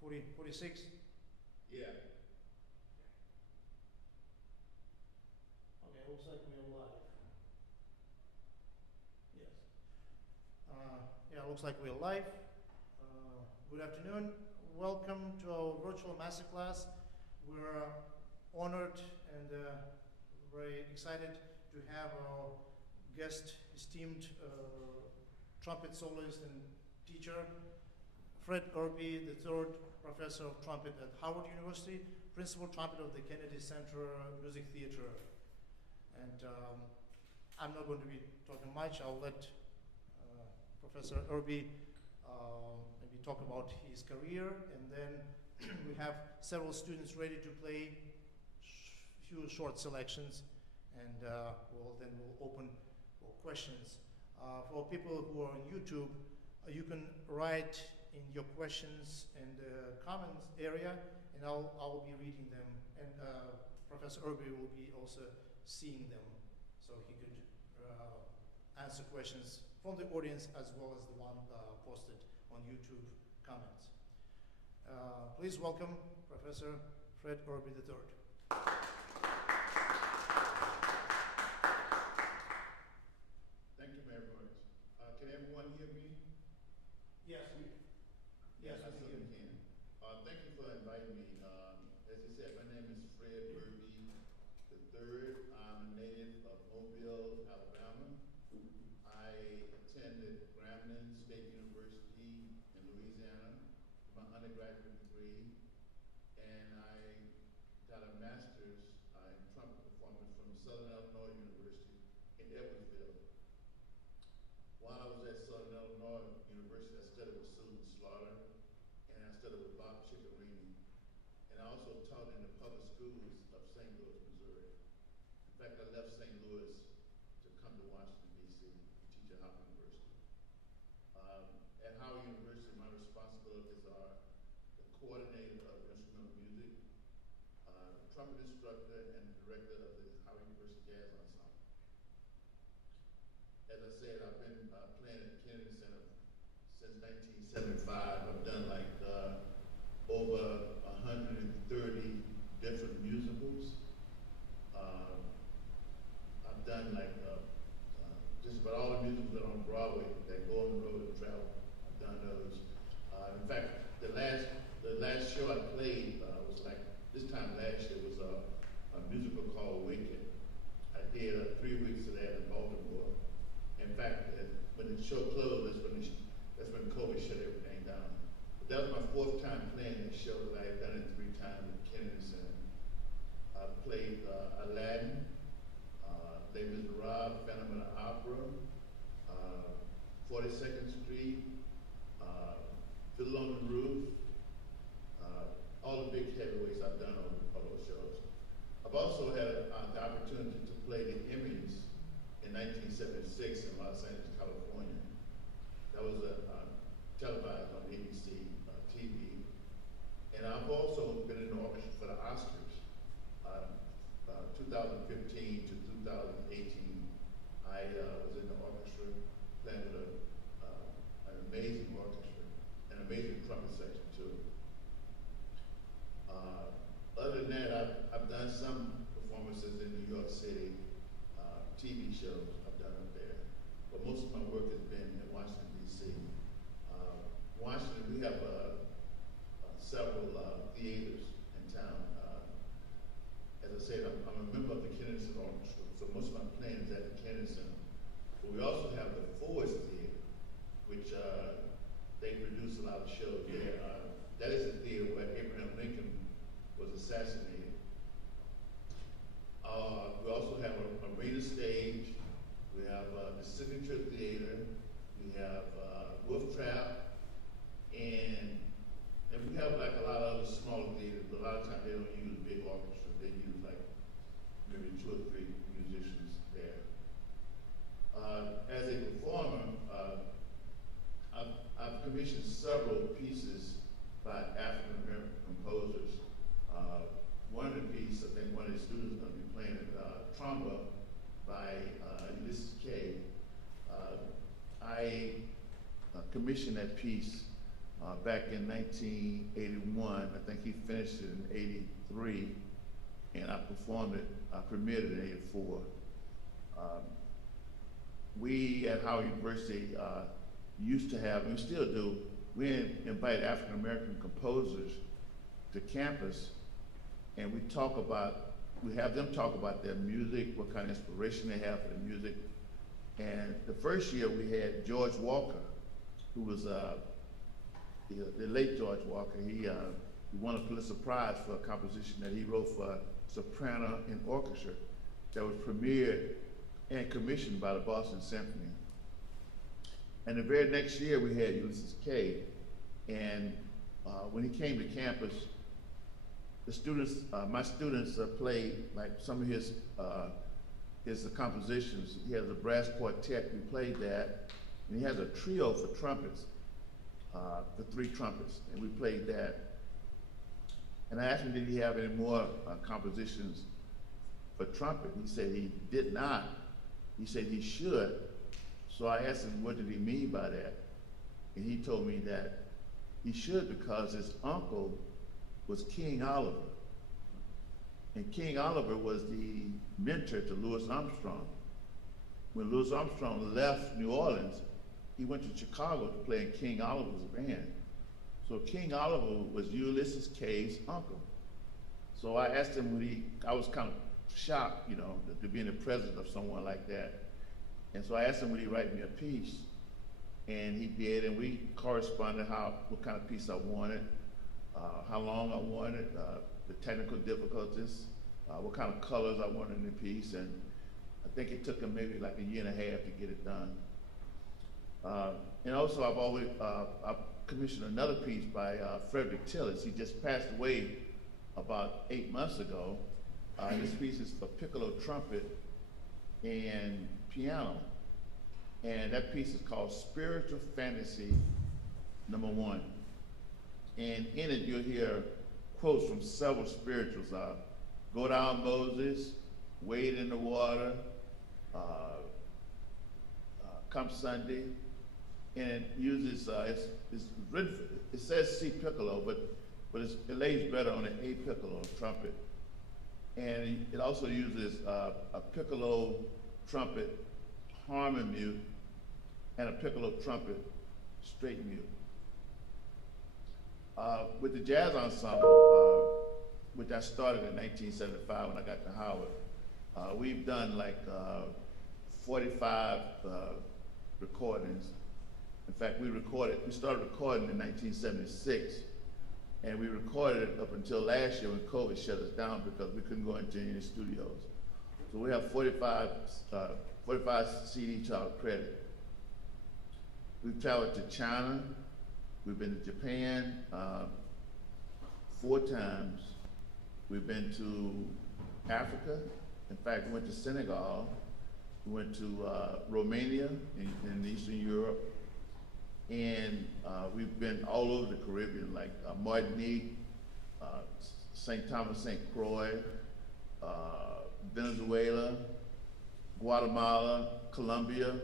46? Yeah. Okay, looks like we're live. Yes. Yeah, looks like we're live. Good afternoon. Welcome to our virtual masterclass. We're honored and very excited to have our guest, esteemed trumpet soloist and teacher, Fred Irby, the third professor of trumpet at Harvard University, principal trumpet of the Kennedy Center Music Theater. And I'm not going to be talking much. I'll let Professor Irby maybe talk about his career, and then we have several students ready to play few short selections, and we'll open for questions. For people who are on YouTube, you can write in your questions in the comments area, and I'll be reading them, and Professor Irby will be also seeing them, so he could answer questions from the audience as well as the one posted on YouTube comments. Please welcome Professor Fred Irby III. Thank you very much. Can everyone hear me? Yes. Yes, I certainly can. Thank you for inviting me. As you said, my name is Fred Irby III. I'm a native of Mobile, Alabama. I attended Grambling State University in Louisiana for my undergraduate degree, and I got a master's in trumpet performance from Southern Illinois University in Edwardsville. While I was at Southern Illinois University, I studied with Susan Slaughter, and I studied with Bob Chickarini, and I also taught in the public schools of St. Louis, Missouri. In fact, I left St. Louis to come to Washington, D.C. and teach at Howard University. At Howard University, my responsibilities are the coordinator of instrumental music, trumpet instructor, and director of the Howard University Jazz Ensemble. As I said, I've been playing at the Kennedy Center since 1975. I've done like over 130 different musicals. I've done like just about all the musicals that are on Broadway that go on the road and travel. I've done those. In fact, the last show I played was like this time last year was a musical called Wicked. I did 3 weeks of that in Baltimore. In fact, when the show closed, that's when COVID shut everything down. But that was my fourth time playing this show, that I had done it 3 times at Kennedy Center. I played Aladdin, Les Miserables, Phantom of the Opera, 42nd Street, Fiddle on the Roof, all the big heavyweights I've done on all those shows. I've also had the opportunity to play the Emmys in 1976 in Los Angeles, California. That was televised on ABC TV. And I've also been in the orchestra for the Oscars. 2015 to 2018, I was in the orchestra playing with an amazing orchestra, an amazing trumpet section too. Other than that, I've done some performances in New York City, TV shows I've done up there, but most of my work has been in Washington, D.C. Washington, we have several theaters in town. As I said, I'm a member of the Kennedy Center Orchestra, so most of my playing is at the Kennedy Center. But we also have the Forest Theater, which they produce a lot of shows there. That is the theater where Abraham Lincoln was assassinated. We also have a arena stage. We have the Signature Theater. We have Wolf Trap, and we have like a lot of other smaller theaters, but a lot of times they don't use big orchestras. They use like maybe 2 or 3 musicians there. As a performer, I've commissioned several pieces by African American composers. One of the pieces, I think one of the students is going to be playing it, Tromba by Ulysses K. I commissioned that piece back in 1981. I think he finished it in '83, and I performed it. I premiered it in '84. We at Howard University used to have, and we still do, we invite African American composers to campus, and we have them talk about their music, what kind of inspiration they have for the music. And the first year we had George Walker, who was the late George Walker. He won a Pulitzer Prize for a composition that he wrote for soprano and orchestra that was premiered and commissioned by the Boston Symphony. And the very next year we had Ulysses K. And when he came to campus, the students, my students played like some of his compositions. He has a brass quartet, we played that. And he has a trio for trumpets, for 3 trumpets, and we played that. And I asked him, did he have any more compositions for trumpet? He said he did not. He said he should. So I asked him, what did he mean by that? And he told me that he should because his uncle was King Oliver. And King Oliver was the mentor to Louis Armstrong. When Louis Armstrong left New Orleans, he went to Chicago to play in King Oliver's band. So King Oliver was Ulysses K's uncle. So I asked him I was kind of shocked, you know, to be in the presence of someone like that. And so I asked him, would he write me a piece? And he did, and we corresponded what kind of piece I wanted, how long I wanted, the technical difficulties, what kind of colors I wanted in the piece, and I think it took him maybe like a year and a half to get it done. And also I've commissioned another piece by Frederick Tillis. He just passed away about 8 months ago. This piece is for piccolo, trumpet, and piano. And that piece is called Spiritual Fantasy #1. And in it you'll hear quotes from several spirituals. Go down Moses, wade in the water, come Sunday. And it uses, it's written, it says C piccolo, but it lays better on an A piccolo trumpet. And it also uses a piccolo trumpet harmon mute and a piccolo trumpet straight mute. With the jazz ensemble, which I started in 1975 when I got to Howard, we've done like 45 recordings. In fact, we started recording in 1976, and we recorded it up until last year when COVID shut us down because we couldn't go into any studios. So we have 45 CD child credit. We've traveled to China, we've been to Japan 4 times. We've been to Africa. In fact, we went to Senegal. We went to Romania in Eastern Europe. And we've been all over the Caribbean, like Martinique, St. Thomas, St. Croix, Venezuela, Guatemala, Colombia,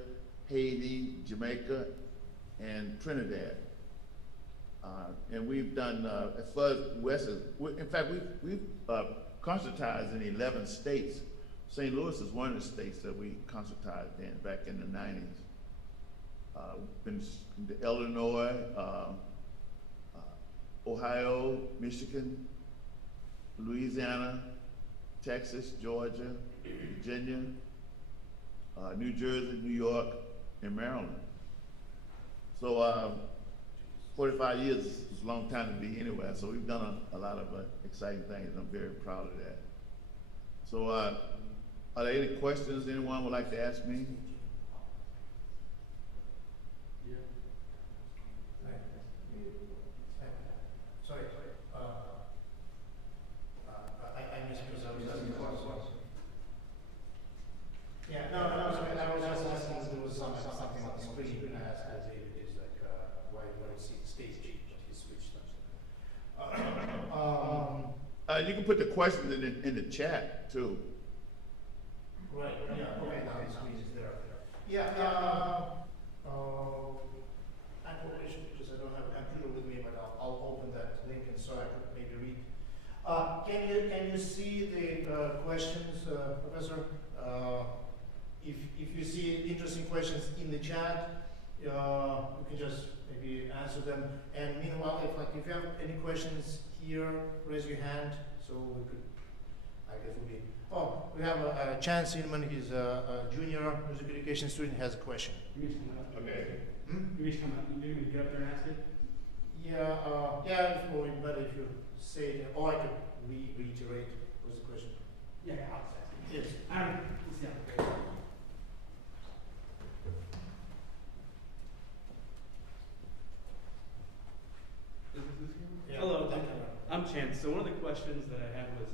Haiti, Jamaica, and Trinidad. And we've done, as far as West, in fact, we've concertized in 11 states. St. Louis is one of the states that we concertized in back in the 90s. Been to Illinois, Ohio, Michigan, Louisiana, Texas, Georgia, Virginia, New Jersey, New York, and Maryland. So 45 years is a long time to be anywhere, so we've done a lot of exciting things, and I'm very proud of that. So are there any questions anyone would like to ask me? Sorry, I missed because I was asking a question. Yeah, no, I was just asking if there was something on the screen you can ask David is like, why don't see the stage, but he switched them. You can put the questions in the chat too. Right, yeah, okay, now the screen is there. Yeah, I have a question because I don't have a computer with me, but Can you see the questions, Professor? If you see interesting questions in the chat, you can just maybe answer them. And meanwhile, if you have any questions here, raise your hand so we could. I guess we'll be. Oh, we have Chan Cinnamon. He's a junior music education student. Has a question. You just come up. Okay. You just come up. You need me to get up there and ask it? Yeah, it's more better if you say it, or I could reiterate. What's the question? Yeah, I'll just ask it. Yes. Let's see how it goes. Yeah. Hello, I'm Chance. So one of the questions that I had was,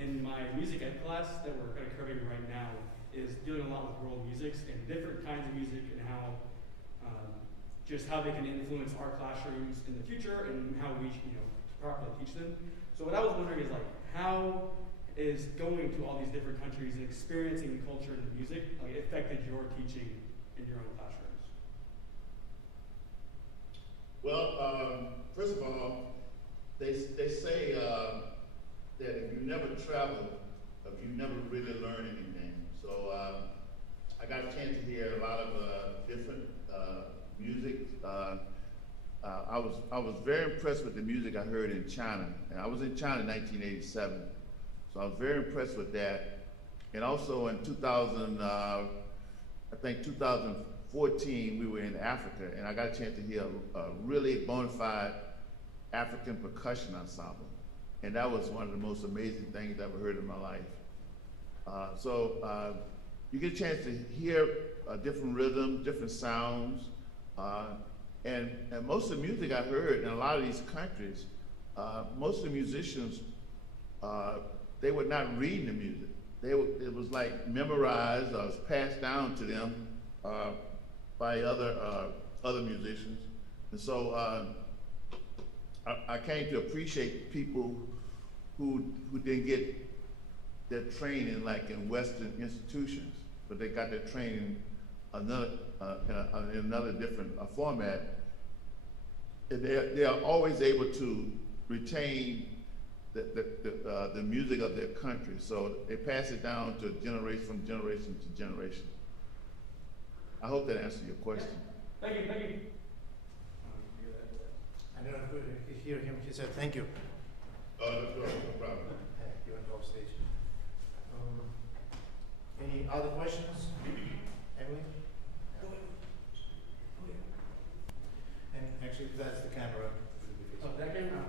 in my music ed class that we're kind of covering right now is dealing a lot with world musics and different kinds of music and how, just how they can influence our classrooms in the future and how we, properly teach them. So what I was wondering is how is going to all these different countries and experiencing the culture and the music affected your teaching in your own classrooms? Well, first of all, they say that if you never travel, if you never really learn anything. So I got a chance to hear a lot of different music. I was very impressed with the music I heard in China, and I was in China in 1987. So I was very impressed with that. And also in 2014, we were in Africa, and I got a chance to hear a really bona fide African percussion ensemble. And that was one of the most amazing things I've ever heard in my life. So you get a chance to hear different rhythms, different sounds, and most of the music I heard in a lot of these countries, most of the musicians, they were not reading the music. It was like memorized or was passed down to them by other musicians. And so I came to appreciate people who didn't get their training like in Western institutions, but they got their training in another different format. And they are always able to retain the music of their country. So they pass it down to generation from generation to generation. I hope that answers your question. Thank you. I don't know if you hear him. He said thank you. No problem. You went off stage. Any other questions? Emily? And actually, that's the camera. Oh, that camera?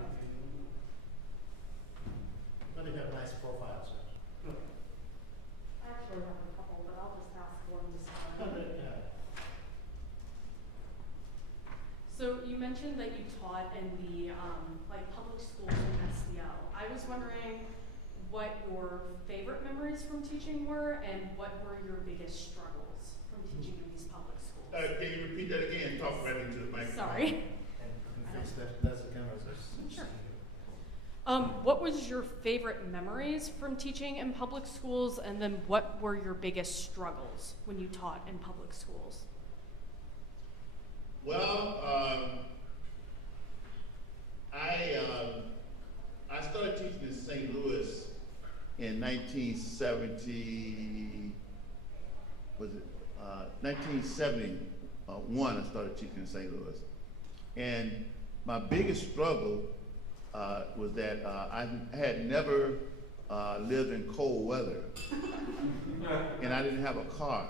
But you have nice profiles. No. I actually have a couple, but I'll just ask one to start. So you mentioned that you taught in the public schools in SDL. I was wondering what your favorite memories from teaching were and what were your biggest struggles from teaching in these public schools. Can you repeat that again? Talk right into the microphone. Sorry. And fix that. That's the camera. Sure. What was your favorite memories from teaching in public schools, and then what were your biggest struggles when you taught in public schools? Well, I started teaching in St. Louis in 1970. Was it 1971? I started teaching in St. Louis, and my biggest struggle was that I had never lived in cold weather, and I didn't have a car.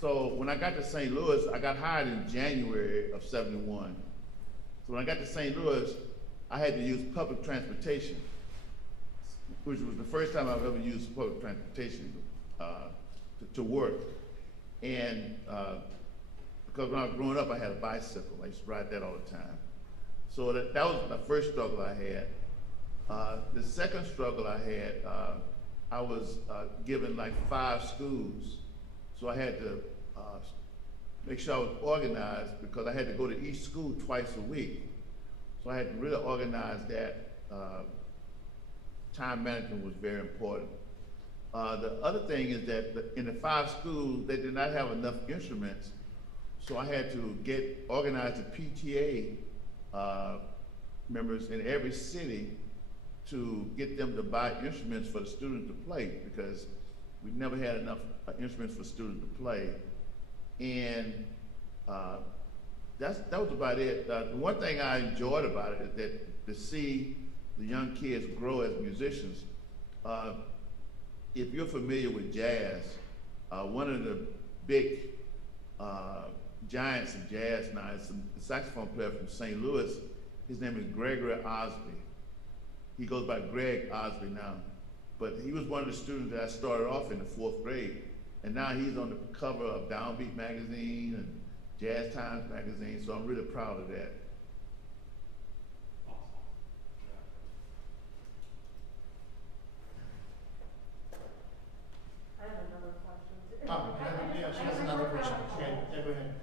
So when I got to St. Louis, I got hired in January of '71. So when I got to St. Louis, I had to use public transportation, which was the first time I've ever used public transportation to work. And because when I was growing up, I had a bicycle. I used to ride that all the time. So that was the first struggle I had. The second struggle I had, I was given like 5 schools. So I had to make sure I was organized because I had to go to each school twice a week. So I had to really organize that. Time management was very important. The other thing is that in the 5 schools, they did not have enough instruments. So I had to get organized a PTA members in every city to get them to buy instruments for the student to play, because we never had enough instruments for students to play. And that was about it. The one thing I enjoyed about it is that to see the young kids grow as musicians. If you're familiar with jazz, one of the big giants of jazz now is a saxophone player from St. Louis. His name is Gregory Osby. He goes by Greg Osby now. But he was one of the students that I started off in the 4th grade. And now he's on the cover of Downbeat magazine and Jazz Times magazine, so I'm really proud of that. I have another question. Yeah, she has another question. Yeah, go ahead.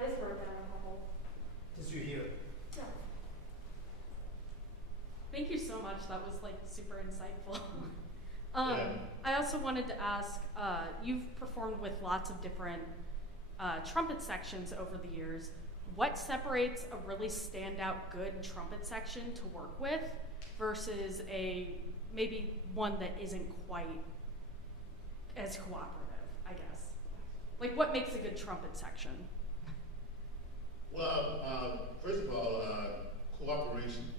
I just wrote down a couple. Did you hear? Yeah. Thank you so much. That was like super insightful. Yeah. I also wanted to ask, you've performed with lots of different trumpet sections over the years. What separates a really standout good trumpet section to work with versus maybe one that isn't quite as cooperative, I guess? Like, what makes a good trumpet section? Well, first of all, cooperation.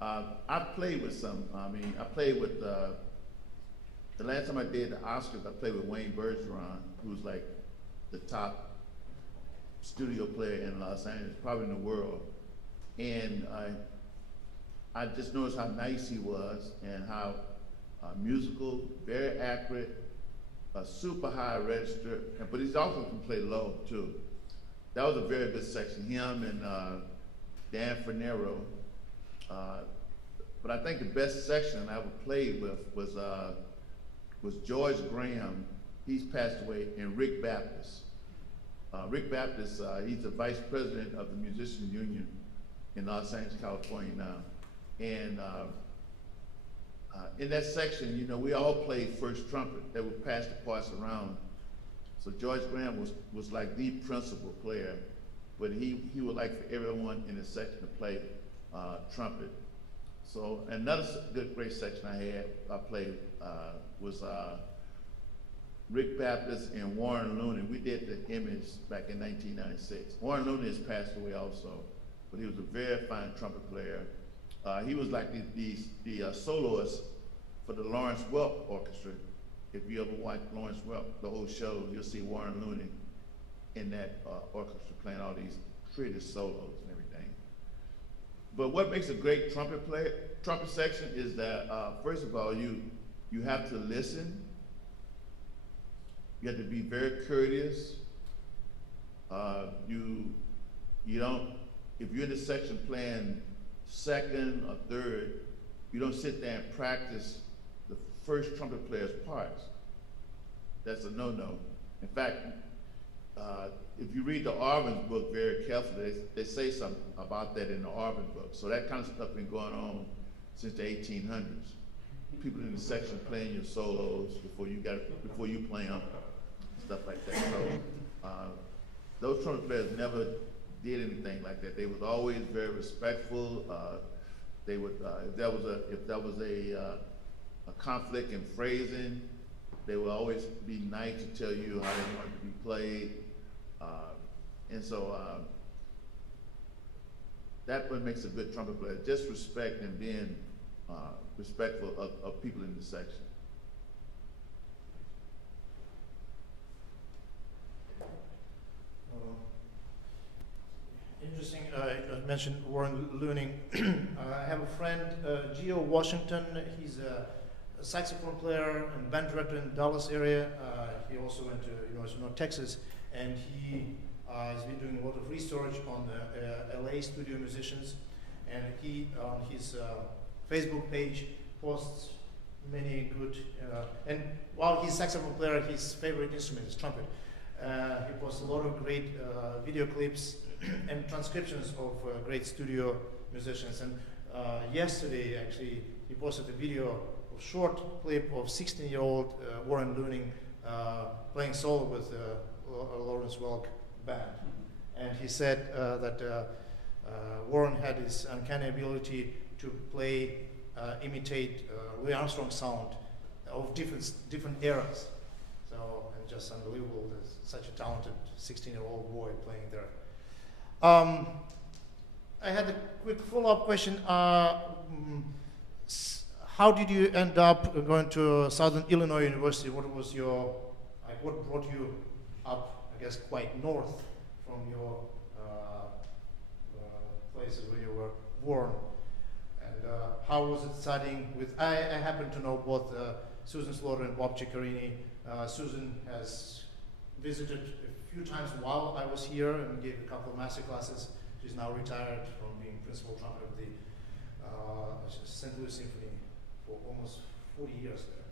I've played with some. I played with, the last time I did the Oscars, I played with Wayne Bergeron, who's like the top studio player in Los Angeles, probably in the world. And I just noticed how nice he was and how musical, very accurate, super high register, but he also can play low too. That was a very good section, him and Dan Fernero. But I think the best section I ever played with was George Graham. He's passed away, and Rick Baptist. Rick Baptist, he's the vice president of the Musician Union in Los Angeles, California now. And in that section, you know, we all played first trumpet. They would pass the parts around. So George Graham was like the principal player, but he would like for everyone in the section to play trumpet. So another great section I played was Rick Baptist and Warren Looney. We did the Image back in 1996. Warren Looney has passed away also, but he was a very fine trumpet player. He was like the soloist for the Lawrence Welk Orchestra. If you ever watch Lawrence Welk, the whole show, you'll see Warren Looney in that orchestra playing all these pretty solos and everything. But what makes a great trumpet section is that, first of all, you have to listen. You have to be very courteous. You don't, if you're in the section playing second or third, you don't sit there and practice the first trumpet player's parts. That's a no-no. In fact, if you read the Arvin's book very carefully, they say something about that in the Arvin book. So that kind of stuff been going on since the 1800s. People in the section playing your solos before you play them, stuff like that. So those trumpet players never did anything like that. They was always very respectful. They would, if there was a conflict in phrasing, they would always be nice to tell you how they wanted to be played. And so that what makes a good trumpet player, just respect and being respectful of people in the section. Interesting, I mentioned Warren Looney. I have a friend, Geo Washington. He's a saxophone player and band director in the Dallas area. He also went to University of North Texas, and he has been doing a lot of research on the LA studio musicians. And he, on his Facebook page, posts many good, and while he's a saxophone player, his favorite instrument is trumpet. He posts a lot of great video clips and transcriptions of great studio musicians. And yesterday, actually, he posted a video, a short clip of 16-year-old Warren Looney playing solo with Lawrence Welk band. And he said that Warren had this uncanny ability to play, imitate Louis Armstrong sound of different eras. So, and just unbelievable. There's such a talented 16-year-old boy playing there. I had a quick follow-up question. How did you end up going to Southern Illinois University? What was your, like, what brought you up, I guess, quite north from your places where you were born? And how was it studying with, I happen to know both Susan Slaughter and Bob Ciccarini. Susan has visited a few times while I was here and gave a couple of master classes. She's now retired from being principal trumpet of the St. Louis Symphony for almost 40 years there.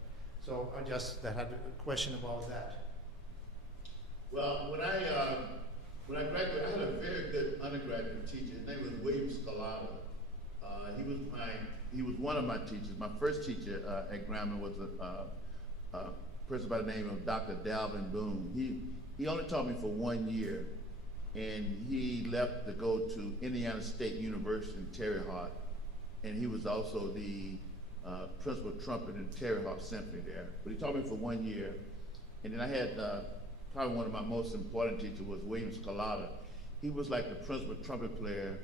So I just had a question about that. Well, when I graduated, I had a very good undergraduate teacher. His name was William Scalata. He was one of my teachers. My first teacher at Grambling was a person by the name of Dr. Dalvin Boone. He only taught me for 1 year, and he left to go to Indiana State University in Terre Haute, and he was also the principal trumpet in Terre Haute Symphony there. But he taught me for 1 year, and then I had probably one of my most important teachers was William Scalata. He was like the principal trumpet player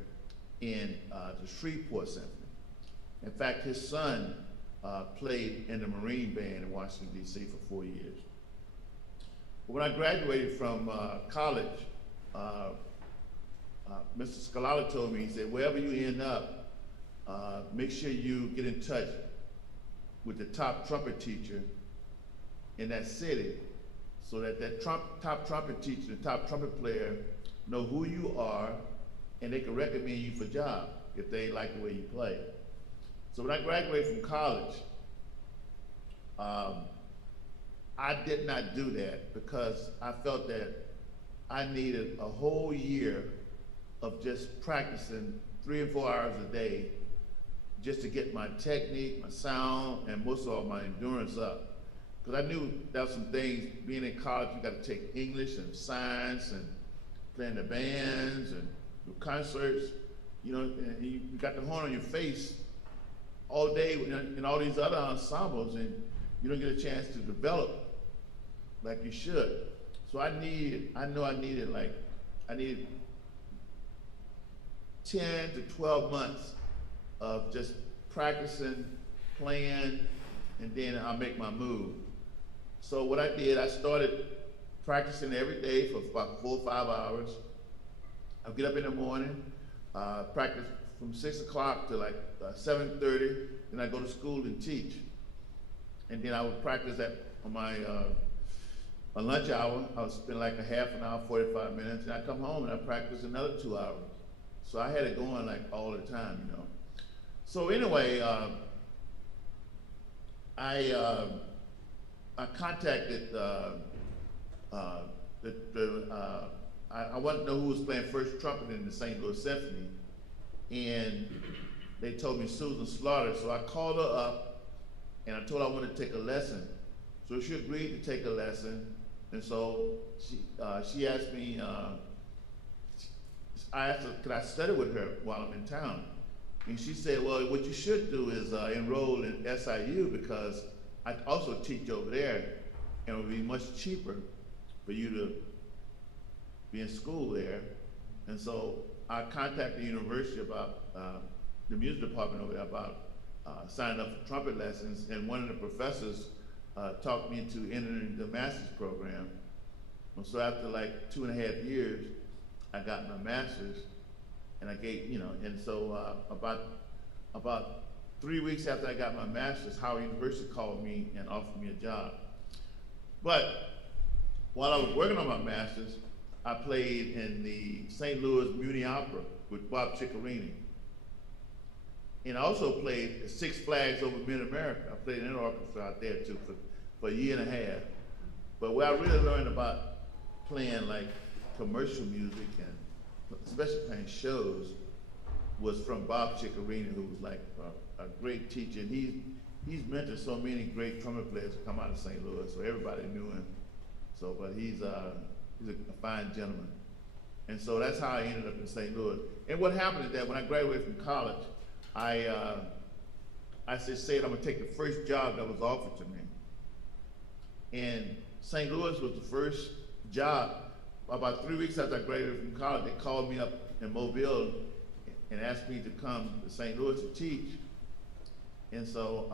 in the Shreveport Symphony. In fact, his son played in the Marine Band in Washington, D.C. for 4 years. When I graduated from college, Mr. Scalata told me, he said, wherever you end up, make sure you get in touch with the top trumpet teacher in that city so that top trumpet teacher, the top trumpet player, know who you are and they can recommend you for a job if they like the way you play. So when I graduated from college, I did not do that because I felt that I needed a whole year of just practicing 3 and 4 hours a day just to get my technique, my sound, and most of all my endurance up. Because I knew there were some things, being in college, you got to take English and science and playing the bands and concerts, you know, and you got the horn on your face all day in all these other ensembles, and you don't get a chance to develop like you should. So I needed 10 to 12 months of just practicing, playing, and then I'll make my move. So what I did, I started practicing every day for about 4 or 5 hours. I'll get up in the morning, practice from 6 o'clock to like 7:30, then I go to school and teach. And then I would practice on my lunch hour. I would spend like a half an hour, 45 minutes, and I come home and I practice another 2 hours. So I had it going like all the time, you know. So anyway, I contacted I wanted to know who was playing first trumpet in the St. Louis Symphony, and they told me Susan Slaughter. So I called her up, and I told her I wanted to take a lesson. So she agreed to take a lesson, and so she asked me. I asked her, could I study with her while I'm in town? And she said, well, what you should do is enroll in SIU because I also teach over there, and it would be much cheaper for you to be in school there. And so I contacted the university about the music department over there about signing up for trumpet lessons, and one of the professors talked me into entering the master's program. And so after like 2.5 years, I got my master's, and I gave, you know, and so about 3 weeks after I got my master's, Howard University called me and offered me a job. But while I was working on my master's, I played in the St. Louis Muni Opera with Bob Ciccarini. And I also played at Six Flags over Mid-America. I played in an orchestra out there too for a year and a half. But where I really learned about playing like commercial music and especially playing shows was from Bob Ciccarini, who was like a great teacher. And he's mentored so many great trumpet players to come out of St. Louis, so everybody knew him. So, but he's a fine gentleman. And so that's how I ended up in St. Louis. And what happened is that when I graduated from college, I just said I'm gonna take the first job that was offered to me. And St. Louis was the first job. About 3 weeks after I graduated from college, they called me up in Mobile and asked me to come to St. Louis to teach. And so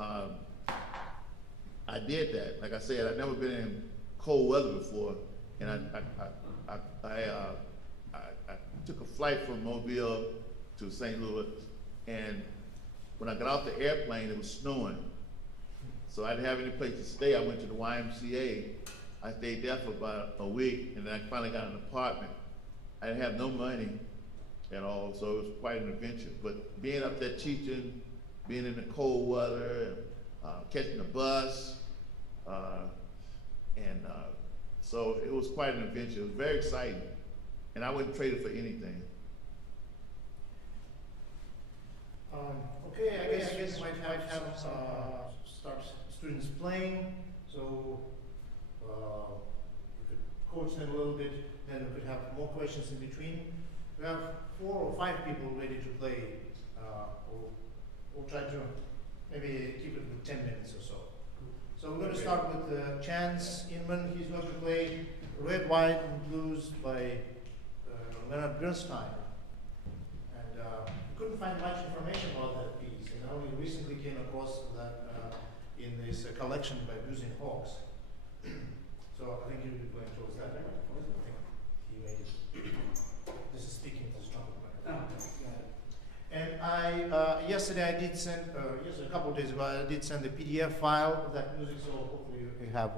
I did that. Like I said, I'd never been in cold weather before, and I took a flight from Mobile to St. Louis, and when I got off the airplane, it was snowing. So I didn't have any place to stay. I went to the YMCA. I stayed there for about a week, and then I finally got an apartment. I didn't have no money at all, so it was quite an adventure. But being up there teaching, being in the cold weather, catching the bus, so it was quite an adventure. It was very exciting, and I wouldn't trade it for anything. Okay, I guess we might have start students playing, so we could coach them a little bit, then we could have more questions in between. We have 4 or 5 people ready to play. We'll try to maybe keep it with 10 minutes or so. So we're going to start with Chance Inman. He's going to play Red, White, and Blues by Leonard Bernstein. And we couldn't find much information about that piece, and I only recently came across that in this collection by Blues and Hawks. So I think he'll be playing towards that. I think he made it. This is speaking to the trumpet. And yesterday I did send, a couple of days ago, I did send a PDF file of that music, so hopefully you have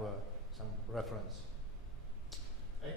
some reference. Okay?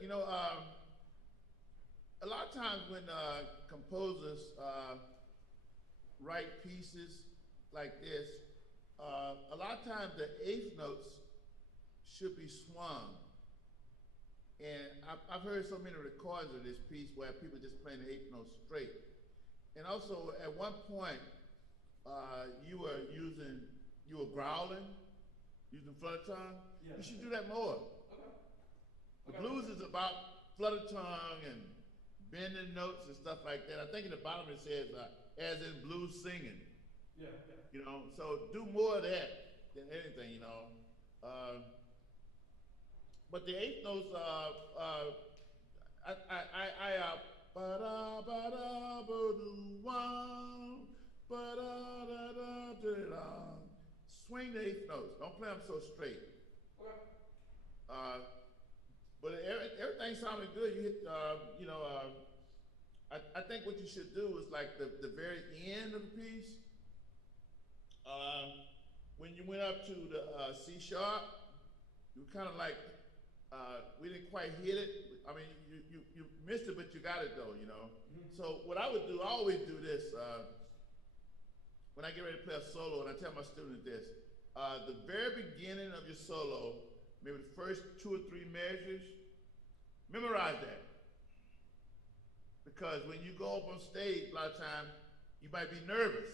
You know, a lot of times when composers write pieces like this, a lot of times the eighth notes should be swung. And I've heard so many recordings of this piece where people just playing the eighth note straight. And also at one point, you were growling, using flutter tongue. Yeah. You should do that more. The blues is about flutter tongue and bending notes and stuff like that. I think in the bottom it says, as in blues singing. Yeah. You know, so do more of that than anything, you know. But the eighth notes, ba-da, ba-da, ba-doo-wah, ba-da, da, da, da-da. Swing the eighth notes. Don't play them so straight. Okay. But everything sounded good. You hit, I think what you should do is like the very end of the piece. When you went up to the C sharp, you kind of like, we didn't quite hit it. I mean, you missed it, but you got it though, you know. Mm-hmm. So what I would do, I always do this, when I get ready to play a solo, and I tell my students this, the very beginning of your solo, maybe the first 2 or 3 measures, memorize that. Because when you go up on stage, a lot of times, you might be nervous.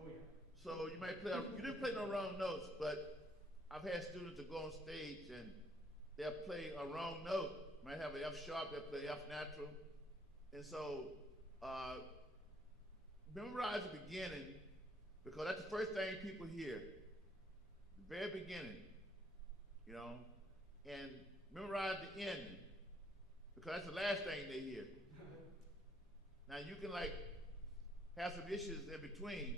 Oh yeah. So you might play, you didn't play no wrong notes, but I've had students that go on stage and they'll play a wrong note. Might have an F sharp, they'll play F natural. And so, memorize the beginning, because that's the first thing people hear. The very beginning, you know, and memorize the ending, because that's the last thing they hear. Now you can like have some issues in between,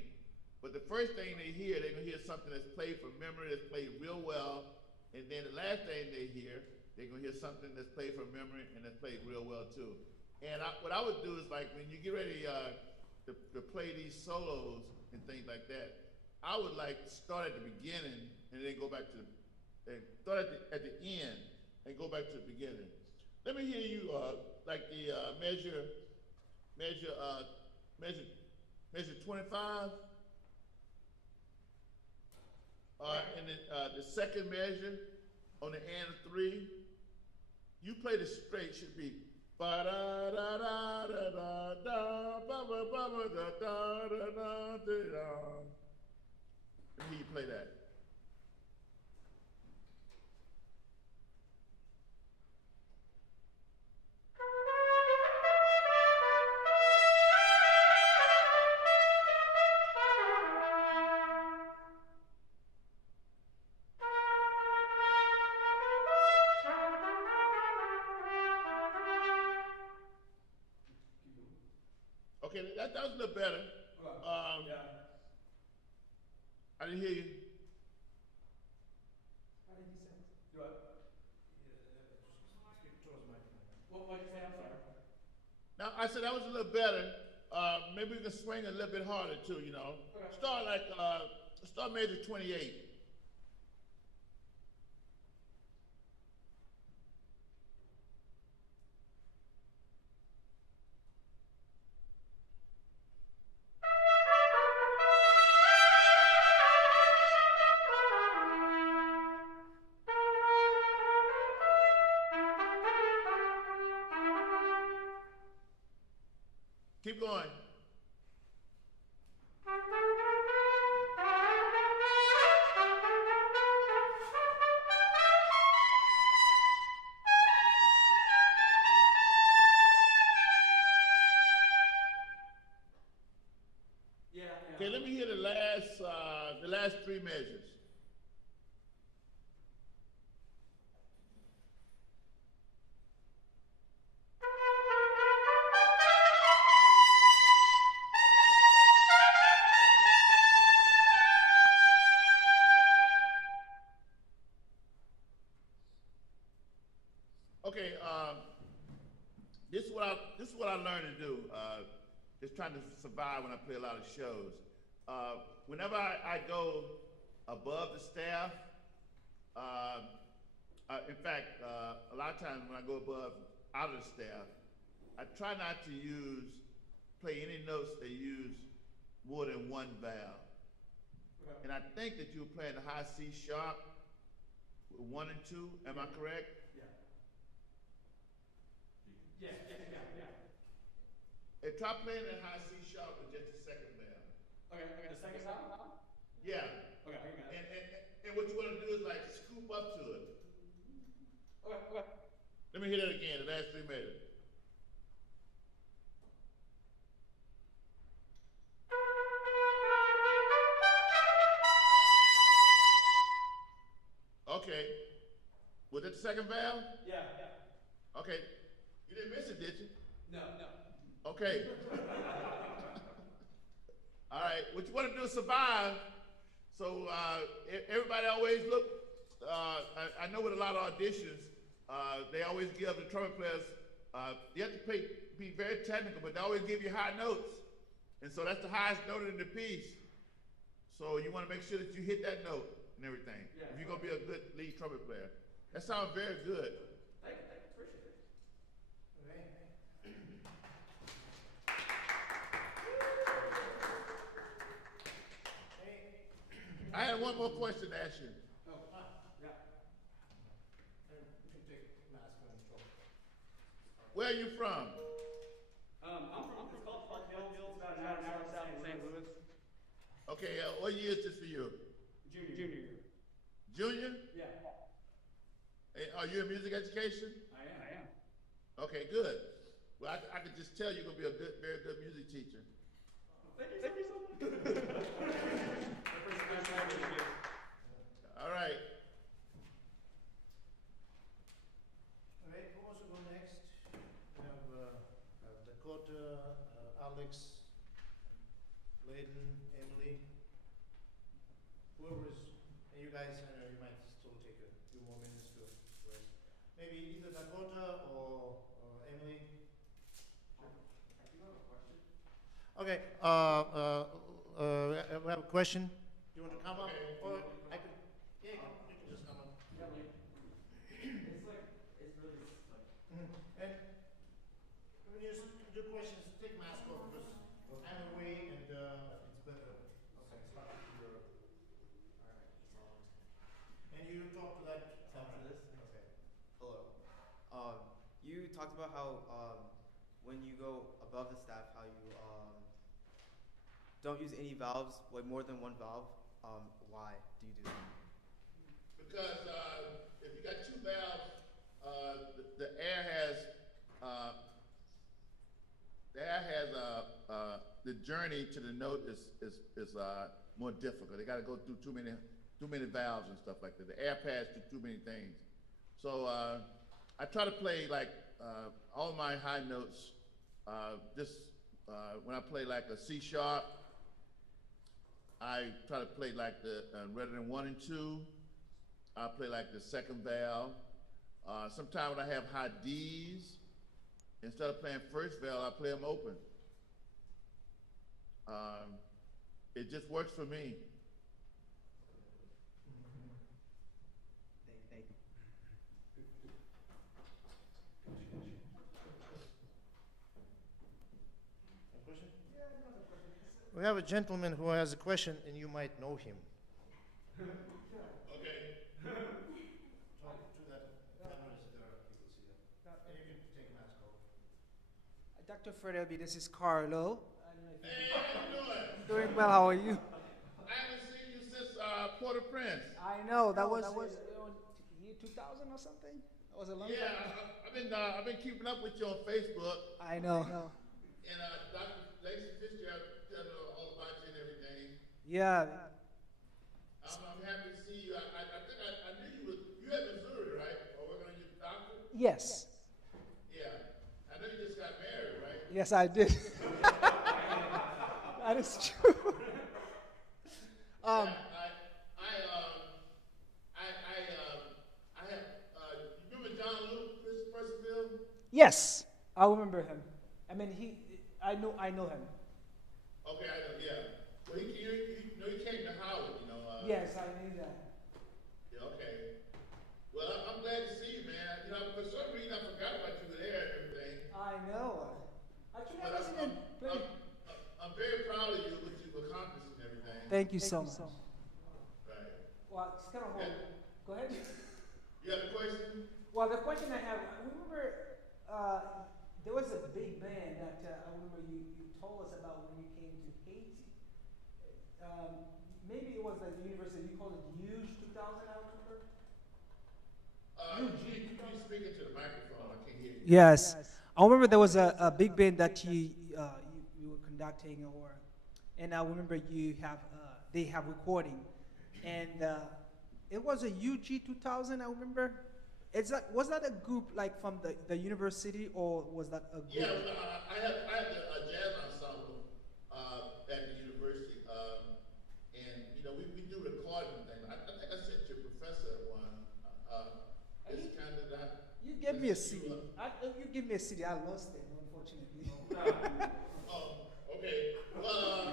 but the first thing they hear, they're gonna hear something that's played from memory, that's played real well, and then the last thing they hear, they're gonna hear something that's played from memory and that's played real well too. And what I would do is like when you get ready to play these solos and things like that, I would like start at the beginning and then go back to start at the end and go back to the beginning. Let me hear you like the measure 25. And then the second measure on the and of 3. You play the straight, should be ba da da da da da da ba ba ba ba da da da da da da. Let me hear you play that. Keep going. Okay, that was a little better. Yeah. I didn't hear you. How did he say? Do I? Speak towards the microphone. What did you say? I'm sorry. Now I said that was a little better. Maybe we can swing a little bit harder too, you know. Okay. Start like start measure 28. Keep going. Yeah. Okay, let me hear the last 3 measures. Okay, this is what I learned to do. Just trying to survive when I play a lot of shows. Whenever I go above the staff, in fact, a lot of times when I go above out of the staff, I try not to play any notes that use more than 1 valve. Okay. And I think that you were playing the high C sharp, 1 and 2. Am I correct? Yeah. Yeah. And try playing that high C sharp with just the second valve. Okay. The second sound? Yeah. Okay, I got it. And what you want to do is like scoop up to it. Okay. Let me hear that again, the last 3 measures. Okay. Was that the second valve? Yeah. Okay. You didn't miss it, did you? No. Okay. All right. What you want to do is survive. So everybody always look. I know with a lot of auditions, they always give the trumpet players. You have to be very technical, but they always give you high notes, and so that's the highest note in the piece. So you want to make sure that you hit that note and everything. Yeah. If you're gonna be a good lead trumpet player, that sounds very good. Thank you, appreciate it. I had one more question to ask you. Oh, yeah. You can take mask and control. Where are you from? I'm from it's called Park Hills. It's about an hour south of St. Louis. Okay, what year is this for you? Junior year. Junior? Yeah. Are you in music education? I am. Okay, good. Well, I could just tell you're gonna be a good, very good music teacher. Thank you so much. All right. All right, who wants to go next? We have Dakota, Alex, Layden, Emily. Whoever is, and you guys, I know you might still take a few more minutes to rest. Maybe either Dakota or Emily. Okay, we have a question. Do you want to come up? Or I could, yeah, you can just come up. It's like, it's really like. And when you do questions, take mask off because I'm away and it's better. Okay, start with your. And you talk to that. Talk to this? Okay. Hello. You talked about how when you go above the staff, how you don't use any valves, like more than one valve. Why do you do that? Because if you got two valves, the air has the journey to the note is more difficult. They got to go through too many valves and stuff like that. The air pass through too many things. So I try to play like all my high notes. When I play like a C sharp, I try to play like the rather than 1 and 2, I play like the second valve. Sometimes when I have high D's, instead of playing first valve, I play them open. It just works for me. Thank you. A question? Yeah, another question. We have a gentleman who has a question, and you might know him. Okay. Talk to that camera so there are people see that. And you can take mask off. Dr. Fred Irby, this is Carlo. Hey, how you doing? Doing well, how are you? I haven't seen you since Port-au-Prince. I know, that was year 2000 or something? That was a long Yeah, time. I've been keeping up with you on Facebook, I know. and Dr. Lacey Fitzgerald tell her all about you and everything. Yeah, I'm happy to see you. I think I knew you at Missouri, right? Or working on your doctorate? yes. Yeah. I know you just got married, right? Yes, I did. That is true. I have, you remember John Luke, Percival? Yes, I remember him. I mean, I know him. Okay, I know, yeah. Well, he came to Howard, you know. Yes, I knew that. Yeah, okay. Well, I'm glad to see you, man. You know, for some reason I forgot about you there and everything. I know. Actually, I But wasn't in. I'm very proud of you, what you've accomplished and everything. Thank you so much. Right. Well, it's kind of hold. Go ahead. You have a question? Well, the question I have, I remember there was a big band that I remember you told us about when you came to Haiti. Maybe it was like the university, you called it Huge 2000, I remember? You speaking to the microphone, I can't hear you. Yes. I remember there was a big band that you were conducting, and I remember they have recording, and it was a UG 2000. I remember. Was that a group like from the university, or was that a group? Yeah, I have give me a CD. You give me a CD. I lost it, unfortunately. Oh, okay. Well,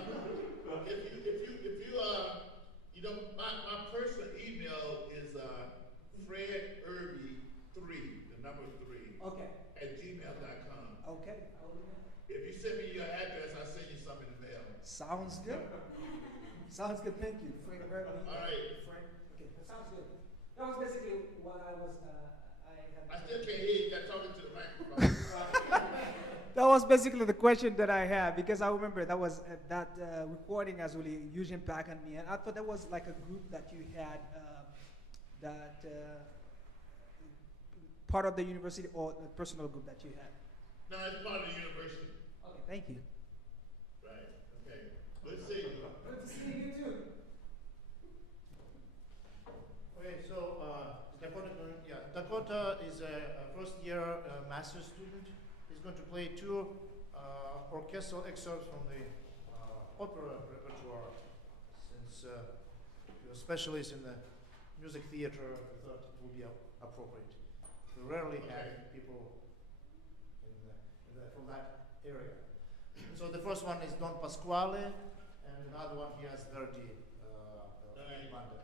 you know, my personal email is Fred Irby 3, the number 3, Okay. at gmail.com. Okay. If you send me your address, I'll send you something in the mail. Sounds good. Sounds good. Thank you, Frank. All right. Frank. Okay, that sounds good. That was basically what I was. I still can't hear you. You're talking to the microphone. That was basically the question that I had because I remember that was that recording has really huge impact on me, and I thought that was like a group that you had that part of the university or a personal group that you had. No, it's part of the university. Okay, thank you. Right. Okay. Good to see you. Good to see you too. Okay, so Dakota is a first-year master's student. He's going to play 2 orchestral excerpts from the opera repertoire. Since you're a specialist in the music theater, I thought it would be appropriate. We rarely have people from that area. So the first one is Don Pasquale, and another one he has Verdi. Banda.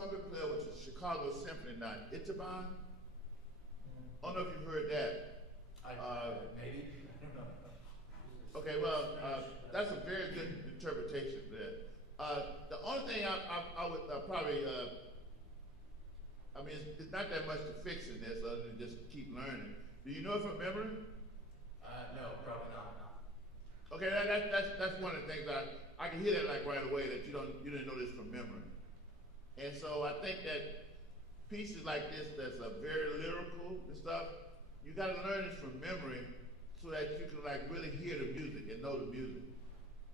trumpet player with the Chicago Symphony now, Itaban. I don't know if you've heard that. Maybe. I don't know. Okay, well, that's a very good interpretation there. The only thing I would probably, I mean, it's not that much to fix in this other than just keep learning. Do you know it from memory? No, probably not. Okay, that's one of the things I can hear that like right away that you didn't know this from memory. And so I think that pieces like this that's very lyrical and stuff, you got to learn this from memory so that you can like really hear the music and know the music.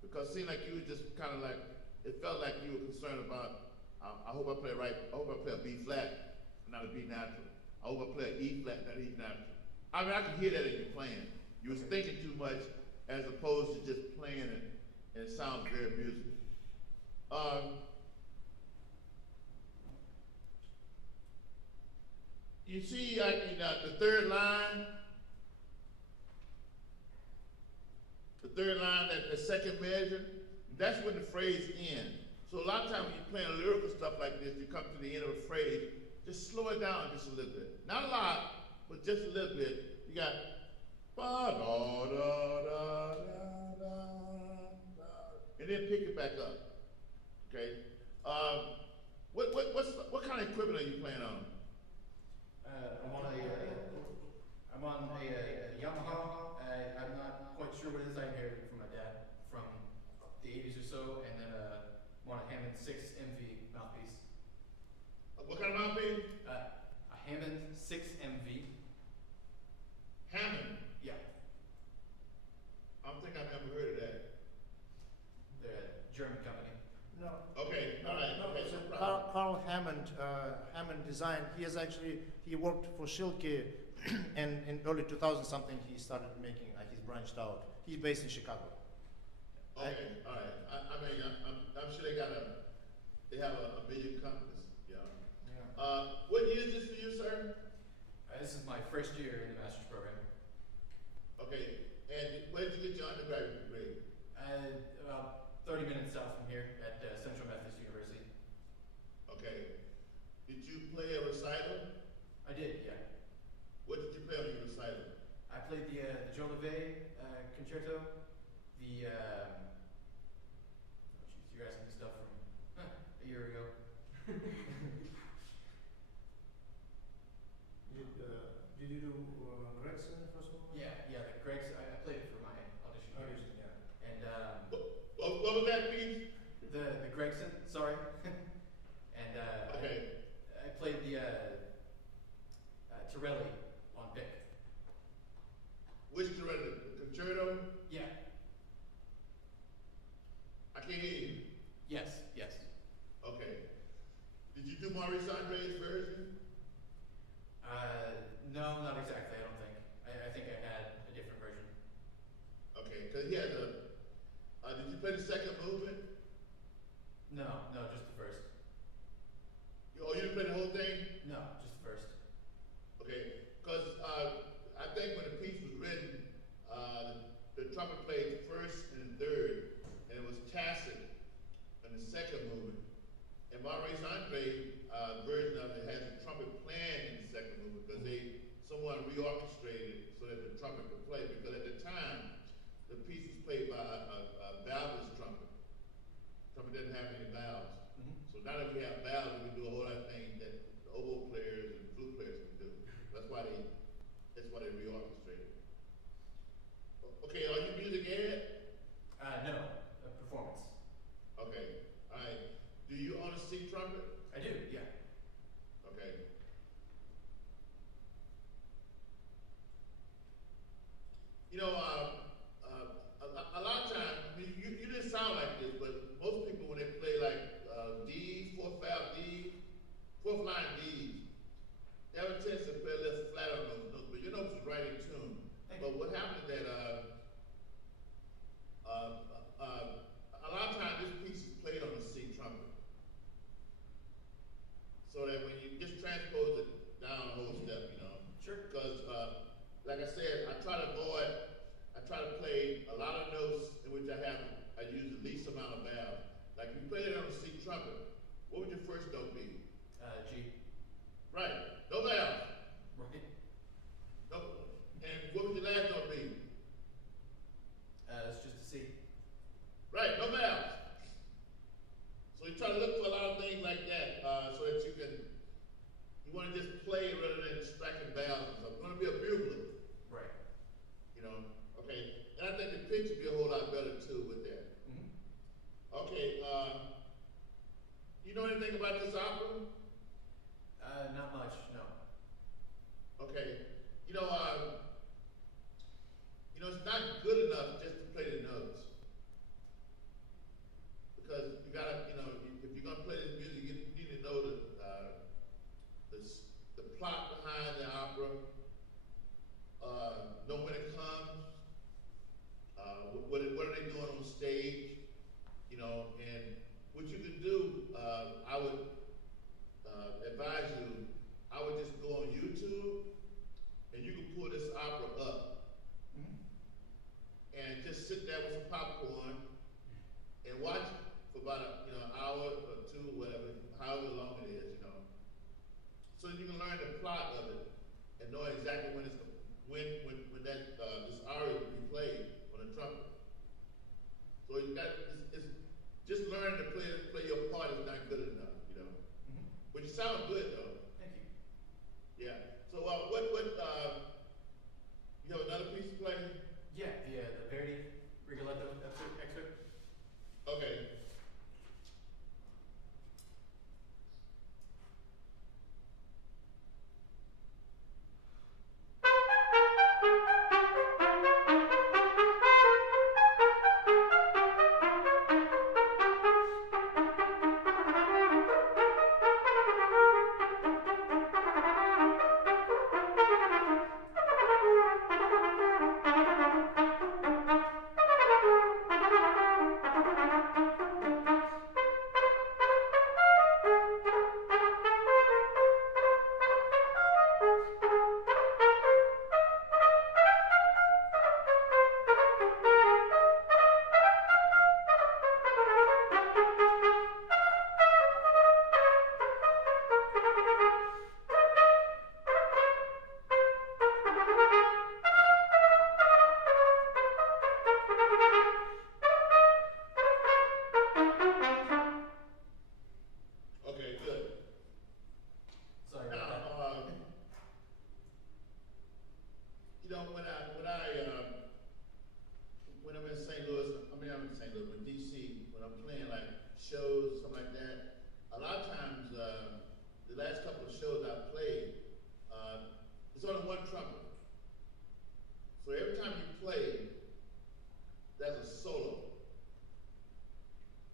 Because it seemed like you were just kind of like, it felt like you were concerned about, I hope I play it right, I hope I play a B flat, not a B natural. I hope I play an E flat, not E natural. I mean, I can hear that in your playing. You was thinking too much as opposed to just playing it, and it sounds very musical. You see, like in the third line, third line, that second measure, that's when the phrase ends. So a lot of times when you're playing lyrical stuff like this, you come to the end of a phrase, just slow it down just a little bit. Not a lot, but just a little bit. You got ba da da da da da, and then pick it back up. Okay. What kind of equipment are you playing on? I'm on a Yamaha. I'm not quite sure what it is. I inherited it from my dad from the 80s or so, and then I'm on a Hammond 6MV mouthpiece. What kind of mouthpiece? A Hammond 6MV. Hammond. Yeah, I don't think I've ever heard of that. they're a German company. No. Okay, all right. No, Okay, it's no a problem. Carl Hammond, Hammond Design. He worked for Schilke, and in early 2000 something he started making, he branched out. He's based in Chicago. Okay, all right. I mean, I'm sure they have a million companies. Yeah. Yeah. What year is this for you, sir? This is my first year in the master's program. Okay, and where did you get your undergraduate degree? About 30 minutes south from here at Central Methodist University. Okay. Did you play a recital? I did, yeah. What did you play on your recital? I played the Joe Levay concerto. The oh jeez, you're asking me stuff from a year ago. Did you do Gregson first of all? Yeah, the Greg's. I played it for my audition here. Yeah. And What was that piece? the Gregson, sorry. And Okay. I played the Torelli on pick. Which director? The concerto? Yeah. I can't hear you. Yes. Okay. Did you do Maurice Andre's version? No, not exactly. I don't think. I think I had a different version. Okay, because he has a. Did you play the second movement? No, just the first. Oh, you didn't play the whole thing? No, just the first. Okay, because I think when the piece was written, the trumpet played first and third, and it was tacit in the second movement. And Maurice Andre version of it has the trumpet playing in the second movement because someone reorchestrated it so that the trumpet could play. Because at the time, the piece was played by a valveless trumpet. Trumpet didn't have any valves. Mm-hmm. So now that we have valves, we can do a whole lot of things that the oboe players and flute players can do. That's why they reorchestrated. Okay, are you music ed? No, a performance. Okay, all right. Do you own a C trumpet? I do, yeah. Okay. You know, a lot of times, I mean, you didn't sound like this, but most people when they play like D, fourth line Ds, they have a tendency to play a little flat on those notes, but your notes is right in tune. But what happened is that a lot of times this piece is played on the C trumpet. So that when you just transpose it down a whole step, you know. Sure. Because like I said, I try to play a lot of notes in which I use the least amount of valves. Like if you play it on the C trumpet, what would your first note be? G. Right, no valves. Right. No, and what would your last note be? It's just a C. Right, no valves. So you try to look for a lot of things like that, so that you want to just play rather than striking valves and stuff. You want to be a bugler, Right. you know? Okay, and I think the pitch would be a whole lot better too with that. Mm-hmm. Okay, you know anything about this opera? Not much, no. Okay, you know, it's not good enough just to play the notes. Because you gotta, if you're gonna play this music, you need to know the plot behind the opera, know when it comes, what are they doing on stage, and what you can do, I would advise you, I would just go on YouTube, and you can pull this you know, when I'm in St. Louis, I mean, I'm in St. Louis, but DC, when I'm playing like shows, something like that, a lot of times, the last couple of shows I played, it's only one trumpet. So every time you play, that's a solo.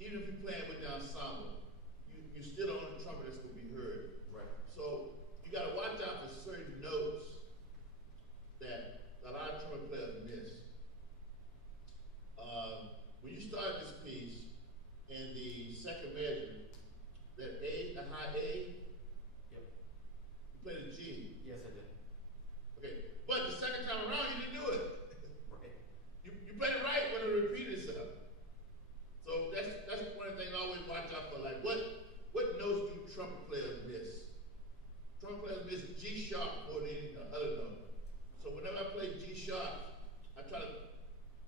Even if you're playing with the ensemble, you're still the only trumpet that's going to be heard. Right. So you got to watch out for certain notes that a lot of trumpet players miss. When you start this piece, in the second measure, that A, the high A, Yep. you play the G. Yes, I did. Okay, but the second time around, you didn't do it. Right. You played it right when it repeated itself. So that's one of the things I always watch out for. Like, what notes do trumpet players miss? Trumpet players miss G sharp more than any other note. So whenever I play G sharp, I try to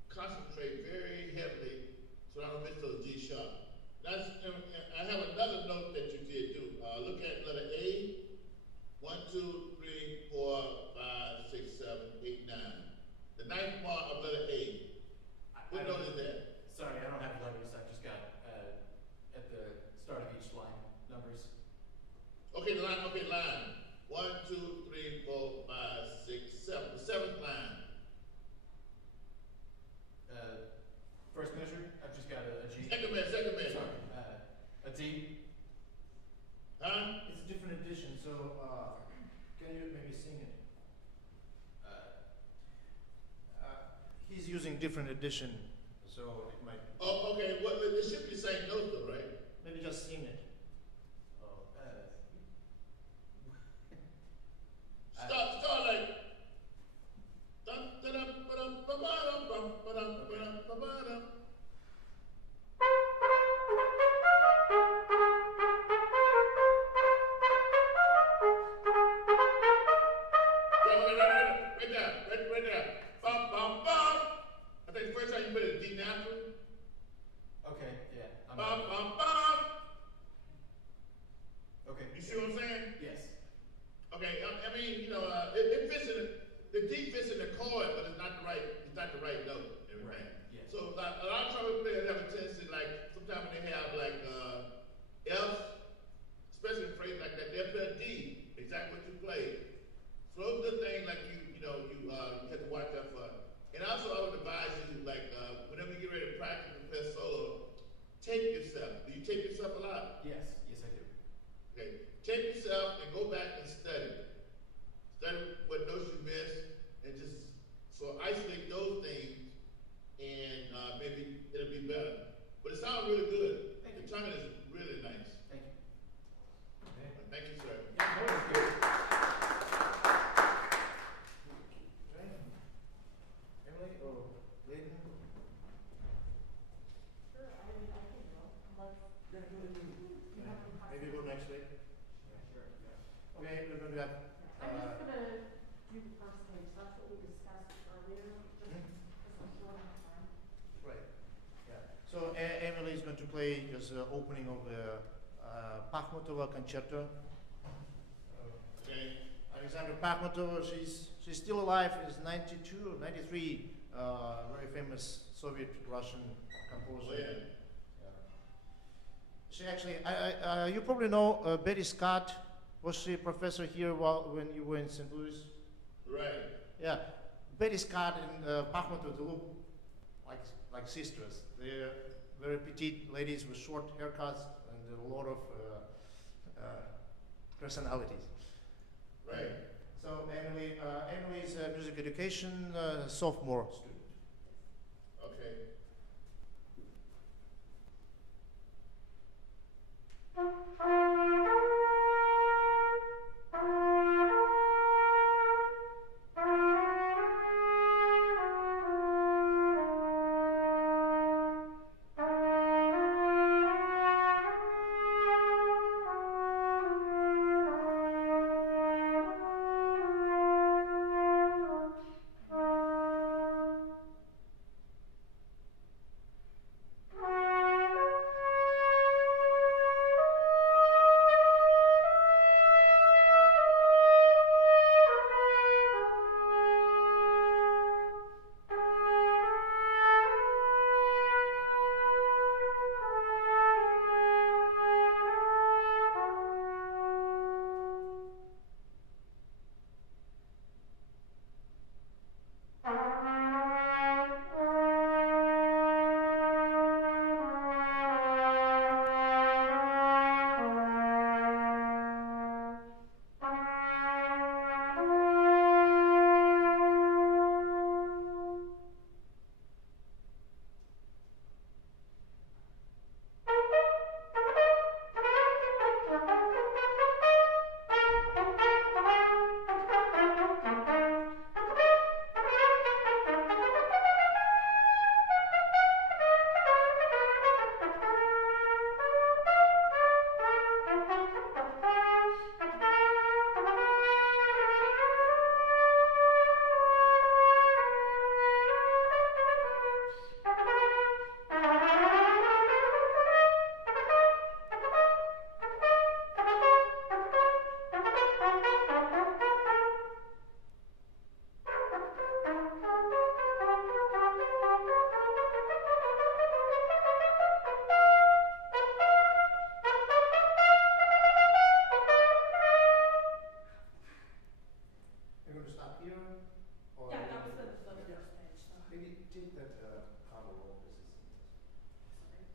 concentrate very heavily so I don't miss those G sharp. I have another note that you did do. Look at letter A. 1, 2, 3, 4, 5, 6, 7, 8, 9. The ninth bar of letter A. What note is that? Sorry, I don't have letters. I just got at the start of each line numbers. Okay, line. 1, 2, 3, 4, 5, 6, 7. The seventh line. First measure. I've just got a G. Second measure. Sorry. A D. Huh? It's a different edition, so can you maybe sing it? He's using different edition, so it might. Oh, okay. Well, it should be the same note though, right? Maybe just sing it. Oh. Start like. Dun, dun, dun, ba-dum, ba-ba-dum, bum, ba-dum, ba-dum, ba-ba-dum. Right there. Bum, bum, bum. I think the first time you put it D natural. Okay. Yeah. Bum, bum, bum. Okay. You see what I'm saying? Yes. Okay, I mean, you know, it fits in the D fits in the chord, but it's not the right note. Everything. Right. Yeah. So like, a lot of trumpet players have a tendency, like sometimes when they have like F, especially in phrases like that, they'll play a D, exactly what you played. So those are the things like you have to watch out for. And also I would advise you, like whenever you get ready to practice and play solo, tape yourself. Do you tape yourself a lot? Yes. Yes, I do. Okay, tape yourself and go back and study. Study what notes you missed, and just so isolate those things, and maybe it'll be better. But it sounds really good. Thank The you. timing is really nice. Thank you. Thank you, sir. Yeah, no, it's good. Emily or Layton? Sure, I mean, I can go, unless Maybe go next week. Sure. Yeah. Okay, we're going to have. I'm just gonna do the first page, that's what we discussed earlier, just Mhm. because I'm short on time. Right. Yeah. So Emily is going to play just the opening of the Pakhmutova concerto. Okay. Alexandra Pakhmutova, she's still alive. Is 92 or 93. Very famous Soviet Russian composer. Oh yeah. She actually, you probably know Betty Scott. Was she a professor here when you were in St. Louis? Right. Yeah, Betty Scott and Pakhmutova look like sisters. They're very petite ladies with short haircuts and a lot of personalities. Right. So Emily is a music education sophomore student. Okay.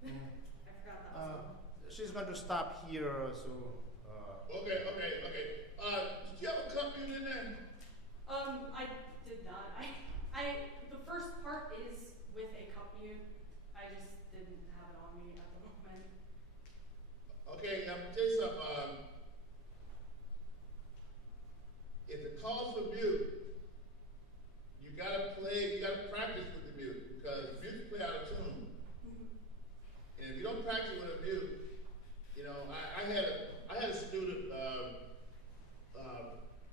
I forgot that was one. She's going to stop here, so. Okay. Did you have a cup mute in there? I did not. The first part is with a cup mute. I just didn't have it on me at the moment. Okay, I'm gonna tell you something. If it calls for mute, you gotta practice with the mute because mutes play out of tune. And if you don't practice with a mute, you know, I had a student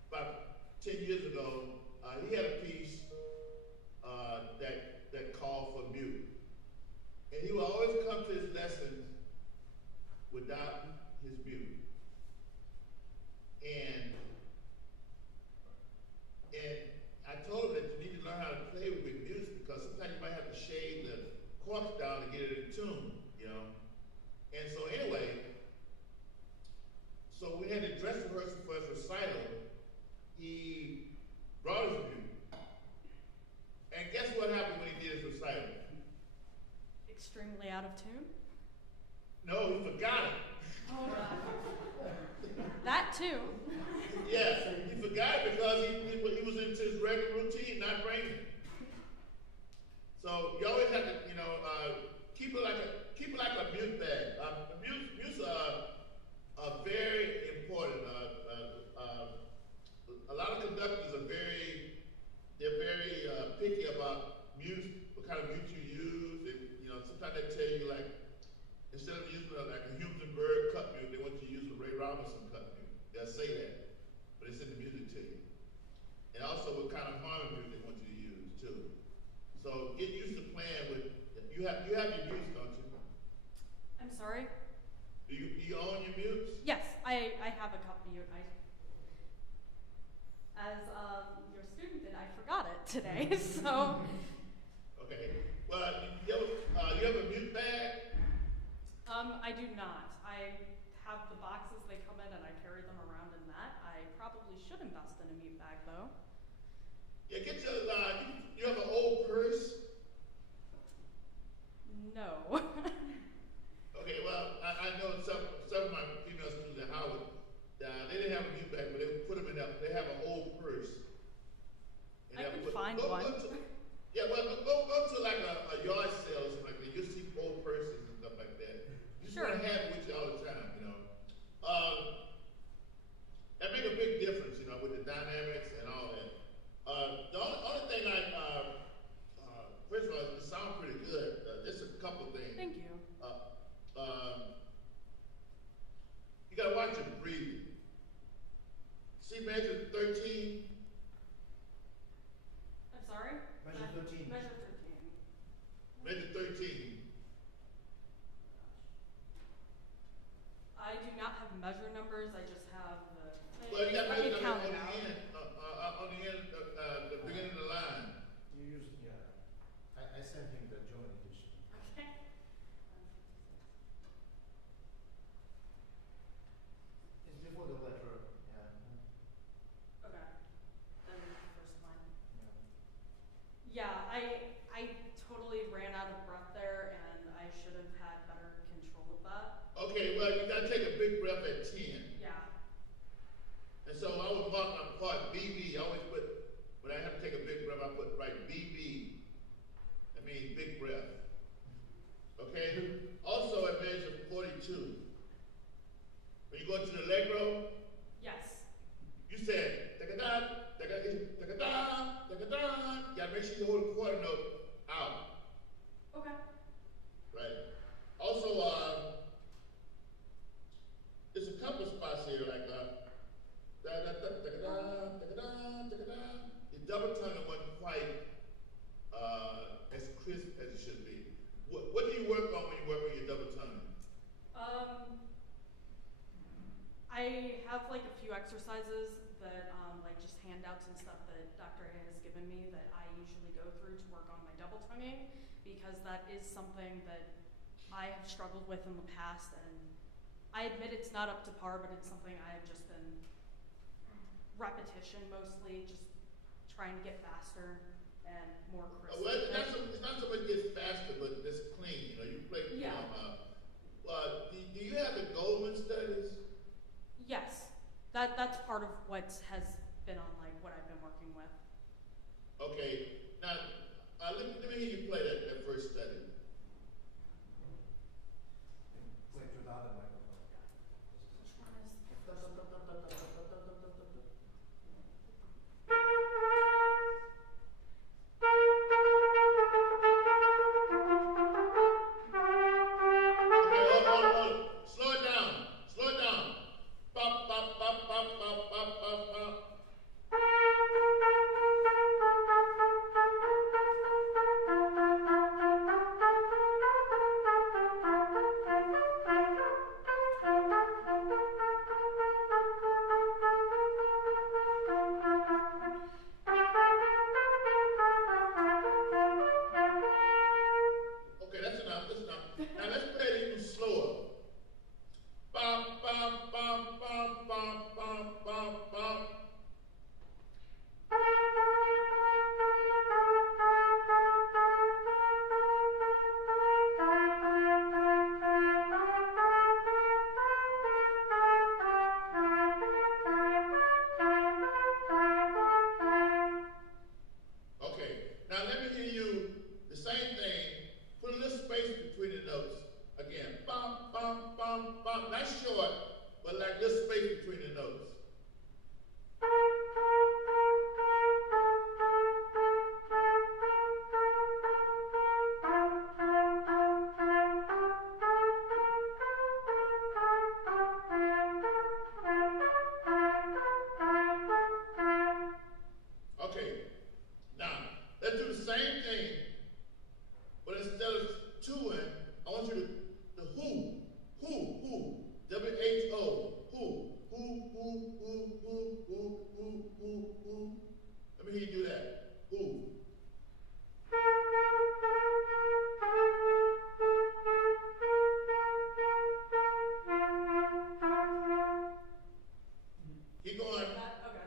about 10 years ago. He had a piece that called for mute, and he would always come to his lessons without his mute. And I told him that you need to learn how to play with mutes because sometimes you might have to shade the corks down to get it in tune, you know. And so anyway, so we had a dress rehearsal for his recital. He brought his mute. And guess what happened when he did his recital? Extremely out of tune? No, he forgot it. Oh, God. That too. Yeah, he forgot it because he was into his regular routine, not bringing it. So you always have to, you know, keep it like a mute bag. Mutes are very important. A lot of conductors are very picky about mute, what kind of mute you use. And, you know, sometimes they tell you like instead of using like a Humenberg cut mute, they want you to use a Ray Robinson cut mute. They'll say that, but it's in the music to you. And also what kind of harmony mute they want you to use too. So get used to playing with. You have your mutes, don't you? I'm sorry? Do you own your mutes? Yes, I have a cup mute. As your student did, I forgot it today, so. Okay. Well, you have a mute bag? I do not. I have the boxes they come in and I carry them around in that. I probably should invest in a mute bag though. Yeah, get your, you have an old purse? No. Okay, well, I know some of my female students at Howard, they didn't have a mute bag, but they would put them in they have an old purse. And I they could would find go one. Yeah, well, go to like a yard sale or something like that. You'll see old purses and stuff like that. You just Sure. want to have it with you all the time, you know. That make a big difference, you know, with the dynamics and all that. The only thing first of all, it sounds pretty good. Just a couple things. Thank you. You gotta watch your breathing. See measure 13? I'm sorry? Measure 13. Measure 13. Measure 13. I do not have measure numbers, I just have the. Well, you got I can measure count on it the out. end, on the end, the beginning of the line. You use, yeah. I sent him the joint edition. Okay. It's before the letter, yeah. Okay. Then the first line. Yeah. Yeah, I totally ran out of breath there and I should have had better control of that. Okay, well, you gotta take a big breath at 10. Yeah. And so I would mark my part BB. I always put, when I have to take a big breath, I put right BB. That means big breath. Okay? Also at measure 42. When you go to the Allegro, Yes. you said da-ga-da, da-ga-da, da-ga-da, da-ga-da. You gotta make sure you hold the quarter note out. Okay. Right? Also, there's a couple spots here like the double tongue wasn't quite as crisp as it should be. What do you work on when you work on your double tongue? I have like a few exercises that like just handouts and stuff that Dr. A has given me that I usually go through to work on my double tonguing because that is something that I have struggled with in the past and I admit it's not up to par, but it's something I have just been repetition mostly, just trying to get faster and more crisp. Well, it's not so much gets faster, but it's clean. You know, you play. Yeah. you play that first study? Play without the microphone. Okay, hold it. Slow it down. Slow it down. Bop, bop, bop, bop, bop, bop, bop, bop. Okay, that's enough. That's enough. Now let's play it even slower. Bop, bop, bop, bop, bop, bop, bop, bop. Okay, now let me hear you the same thing. Put a little space between the notes. Again, bum, bum, bum, bum. Not short, but like little space between the notes. Okay, now let's do the same thing, but instead of chewing, I want you to the who, W-H-O, who. Let me hear you do that. Who. Keep going. Okay.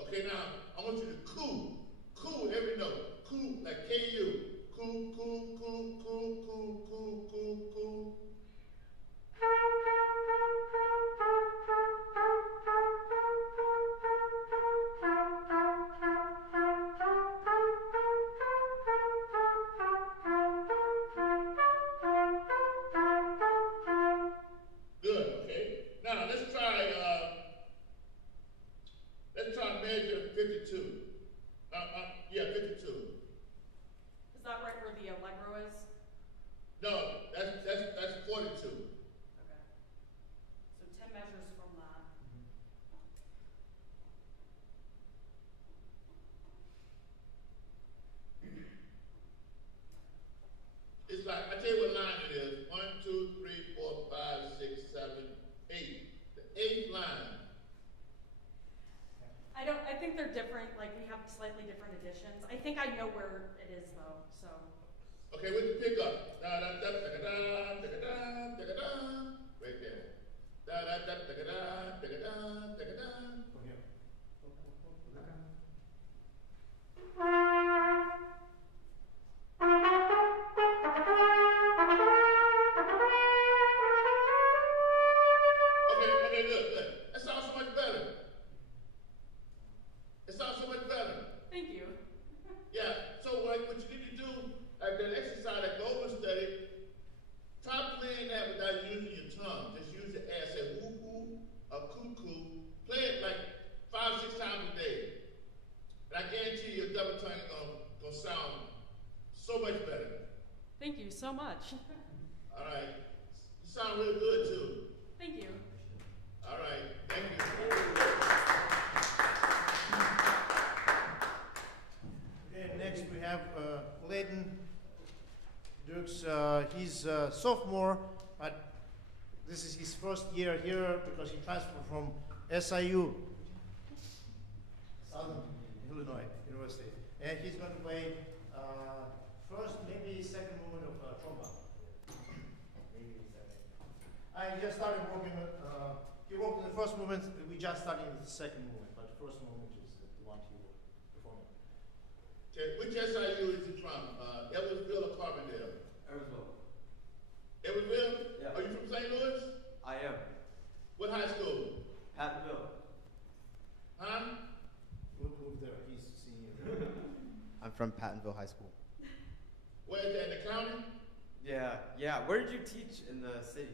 Okay, now I want you to coo every note. Coo like K-U. Coo, coo, coo, coo, coo, coo, coo, coo. Good, okay. Now let's try measure 52. Yeah, 52. Is that right where the Allegro is? No, that's 42. Okay. So 10 measures from that. It's like, I tell you what line it is. 1, 2, 3, 4, 5, 6, 7, 8. The 8th line. I think they're different, like we have slightly different editions. I think I know where it is though, so. Okay, with the pickup. Da da da da da da da da da. Right there. Da da da da da da da da da. From here. Okay, good. That sounds so much better. It sounds so much better. Thank you. Yeah, so what you need to do, like that exercise, that Goldman study, try playing that without using your tongue. Just use the air, say woo woo or cuckoo. Play it like 5, 6 times a day. And I guarantee you your double tongue is gonna sound so much better. Thank you so much. All right. You sound really good too. Thank you. All right. Thank you. Okay, next we have Layden Dukes. He's a sophomore, but this is his first year here because he transferred from SIU, Southern Illinois University. And he's going to play first, maybe second movement of trombone. Maybe second. I just started working with, he worked in the first movement, we just started in the second movement, but the first movement is the one he will perform. Okay, which SIU is he from? Evansville or Carbondale? Evansville. Evansville? Yeah. Are you from St. Louis? from Pattonville High School. Where is that, in the county? Yeah. Where did you teach in the city?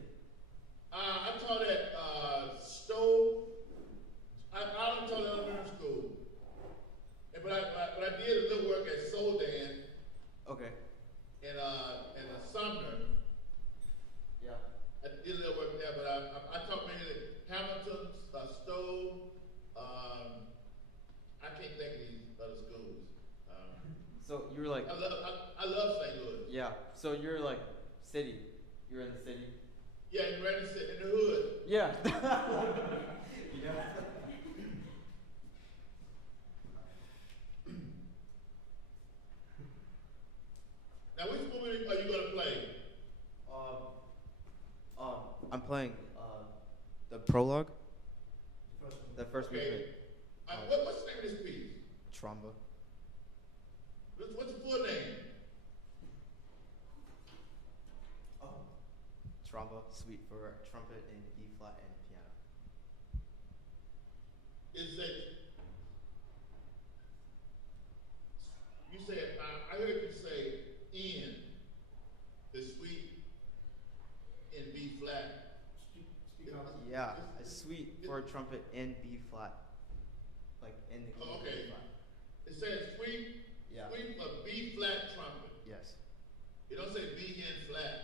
I taught at Stowe. I taught at elementary school. But I did a little work at Soldan Okay. in Sumner. Yeah. I did a little work there, but I taught mainly at Hamilton, Stowe. I can't think of these other schools. So you were like, I love St. Louis. yeah. So you're like city. You're in the city. Yeah, in Redden City, in the hood. Yeah. Yeah. Now, which movie are you gonna play? I'm playing the prologue, the first Okay. movement. What's the name of this piece? Tromba. What's the full name? Tromba, suite for trumpet in B flat and piano. Is it? You said I heard you say in the suite in B flat. Speaking of Yeah, a suite for trumpet in B flat, like in the key Oh, of okay. B flat. It says suite. Yeah. Suite for B flat trumpet. Yes. It don't say B in flat.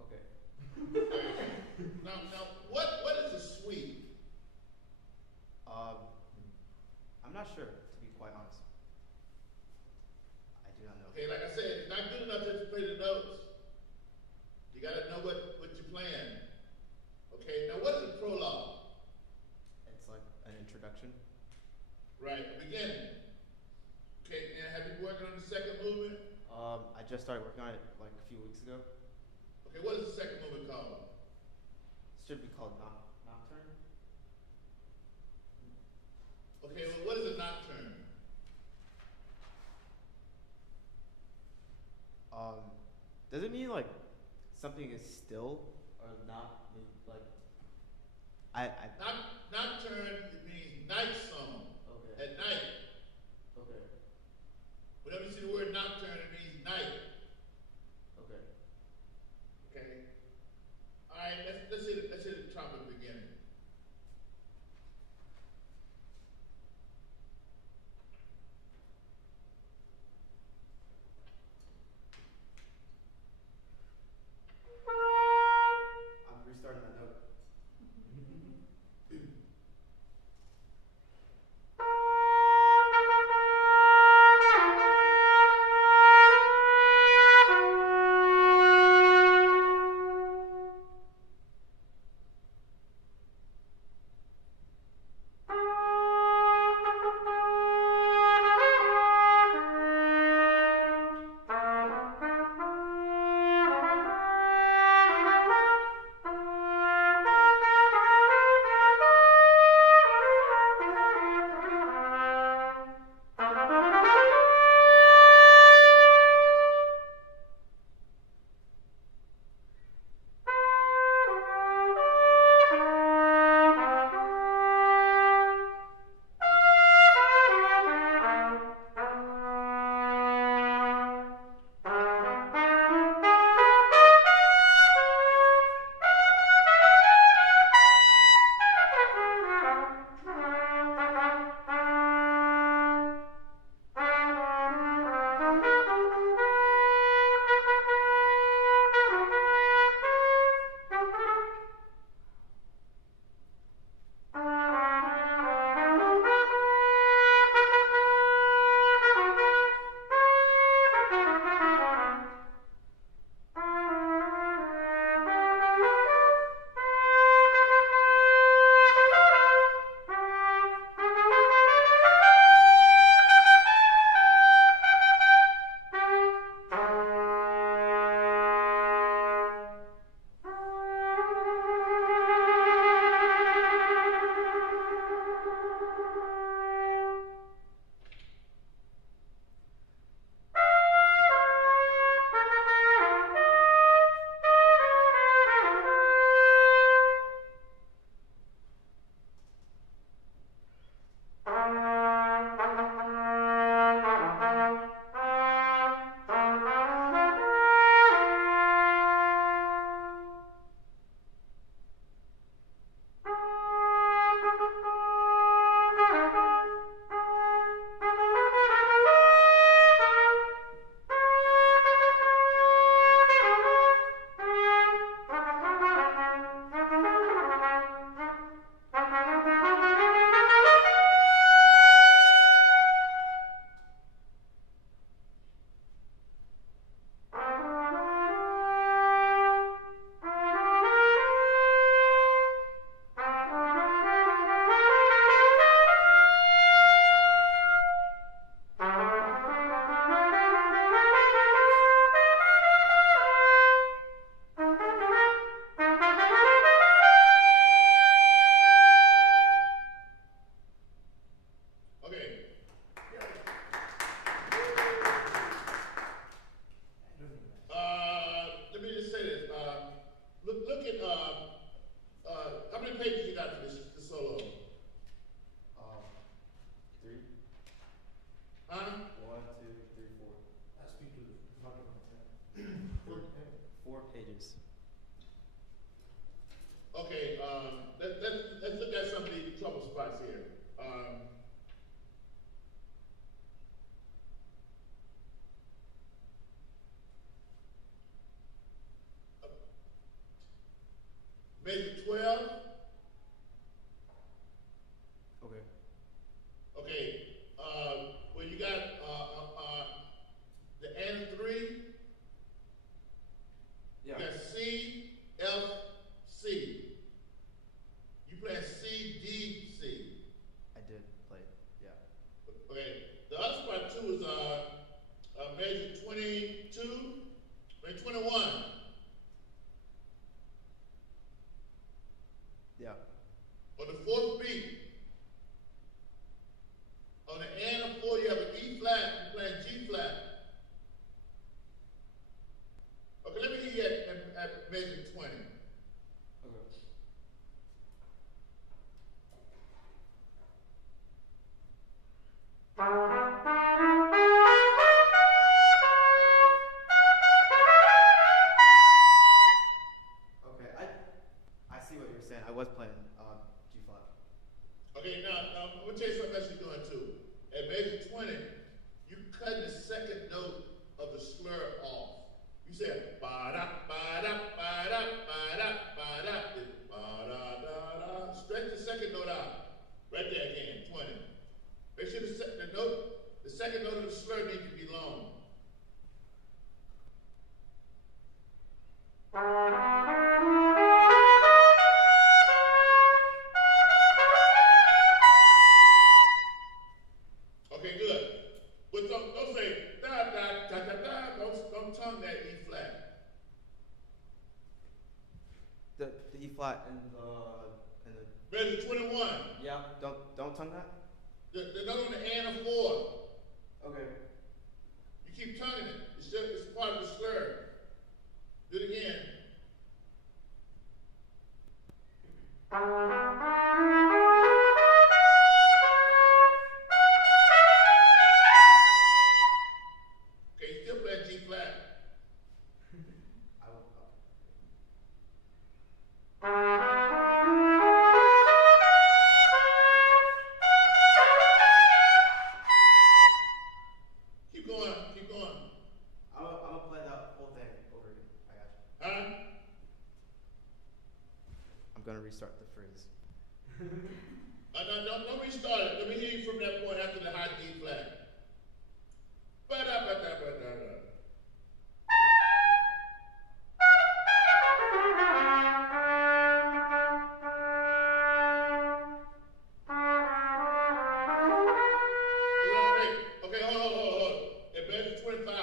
Okay. Now, what is a suite? I'm not sure, to be quite honest. I do not know. Okay, like I said, it's not good enough just to play the notes. You gotta know what you're playing. Okay, now what is a prologue? It's like an introduction. Right, the beginning. Okay, and have you been working on the second movement? I just started working on it like a few weeks ago. Okay, what is the second movement called? It should be called Nocturne. Okay, well, what is a nocturne? Does it mean like something is still or not? Like, I Nocturne, it means night song. Okay. At night. Okay. Whenever you see the word nocturne, it means night. Okay. Okay. All right, let's hit the trumpet beginning. I'm restarting that note. 4 pages. Okay, let's look at some of the trouble spots here. Measure 12. Okay. Okay, well you got the and 3. Yeah. You got C, F, C. You playing C, D, C. I did play it. Yeah. Okay. The other spot too is measure 22, 21. Yeah. On the 4th beat. On the and of 4, you have an E flat, you're playing G flat. Okay, let me hear you at measure 20. Okay. Okay, I see what you're saying. I was playing G flat. Okay, now I'm gonna tell you something else you're doing too. At measure 20, you cutting the second note of the slur off. You say ba-da, ba-da, ba-da, ba-da, ba-da, ba-da-da-da. Stretch the second note out. Right there again, 20. Make sure the second note of the slur needs to be long. Okay, good. But don't say da da da da da. Don't tongue that E flat. The E flat and the Measure 21. yeah. Don't tongue that. The note on the and of 4. Okay. You keep tonguing it. It's part of the slur. Do it again. Okay, you still playing G flat. I will. Keep going, keep going. I'm gonna play that whole thing over again. I got you. Huh? I'm gonna restart the phrase. Don't restart it. Let me hear you from that point after the high D flat. Ba-da-ba-da-ba-da-da. Okay, hold. At measure 25,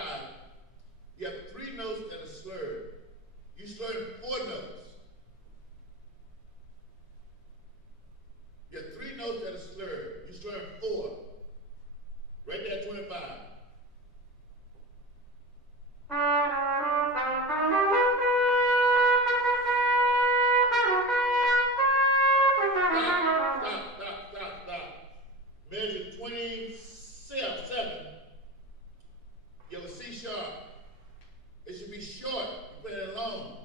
you have 3 notes that are slurred. You slurred 4 notes. You have 3 notes that are slurred. You slurred 4. Right there at 25. Stop. Measure 27. You have a C sharp. It should be short. You play it long.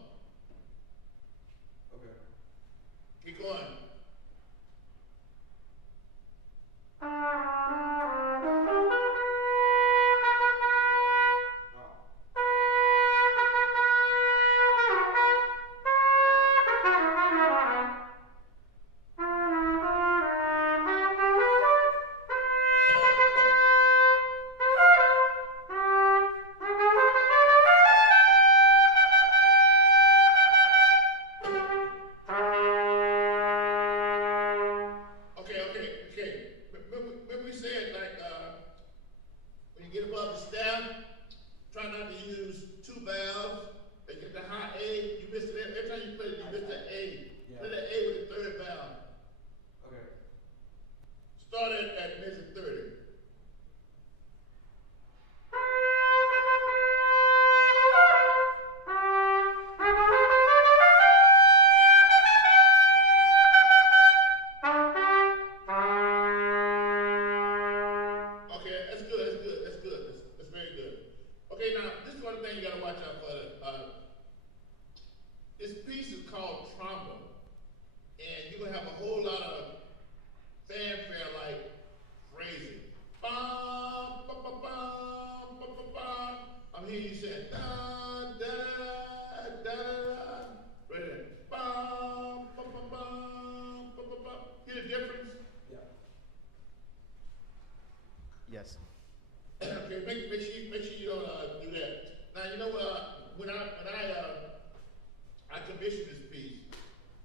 commissioned this piece,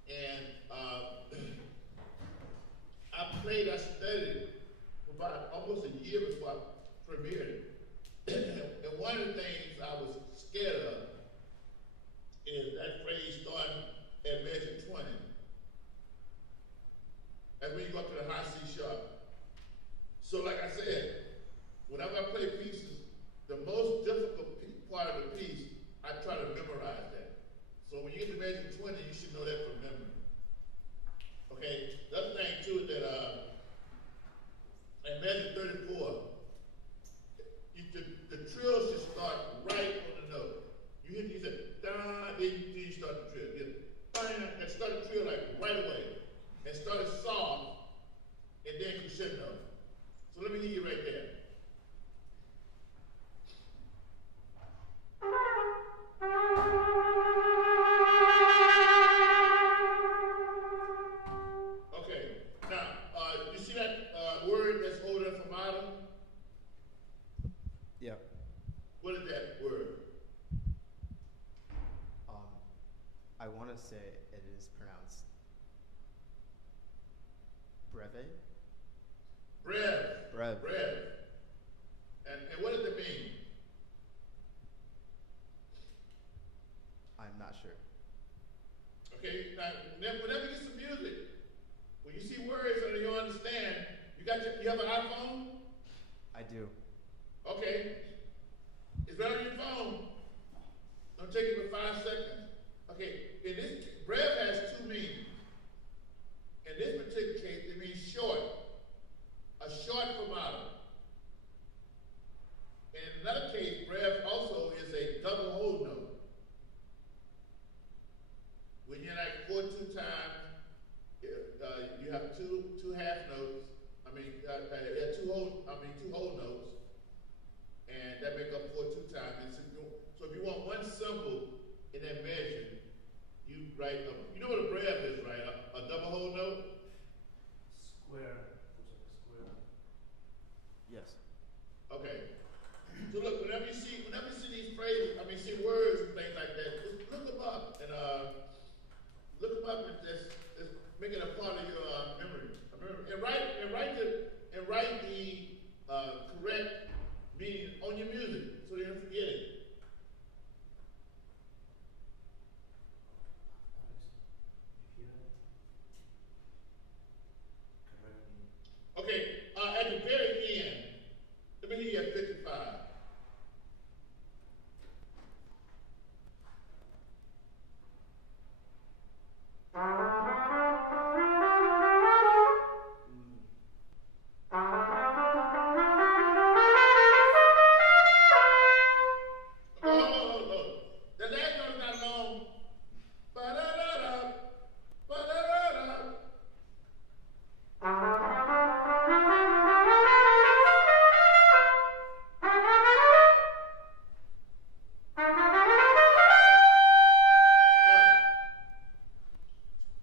and I studied it for about almost a year before I premiered it. And one of the things I was scared of is that phrase starting at measure 20. That's when you go up to the high C sharp. So like I said, whenever I play pieces, the most difficult part of the piece, I try to memorize that. So when you get to measure 20, you should know that from memory. Okay, the other thing too is that at measure 34, the trill should start right on the note. You said, da, then you start the trill. And start the trill like right away. And start it soft, and then crescendo. So let me hear you right there. Okay, now, you see that word that's holding from bottom? Yeah. What is that word? I want to say it is pronounced breve. Brev. Brev. And what does it mean? I'm not sure. Okay, now whenever you get some music, when you see words that you don't understand, you have an iPhone? I do. Okay. It's right on your phone. Don't take it for 5 seconds. Okay, in this, brev has two meanings. In this particular case, it means short. A short fermata. In another case, brev also is a double hold note. When you're like 4/2 times, you have two half notes. Two whole notes, and that make up 4/2 times. And so if you want one symbol in that measure, you write you know what a brev is, right? A double whole note. Square. Looks like a square. Yes. Okay. So look, whenever you see these phrases, see words and things like that, just look them up and just make it a part of your memory. And write the correct meaning on your music so you don't forget it. Okay, at the very end, let me hear you at 55. Hold. The last note is not long. Ba-da-da-da, ba-da-da-da.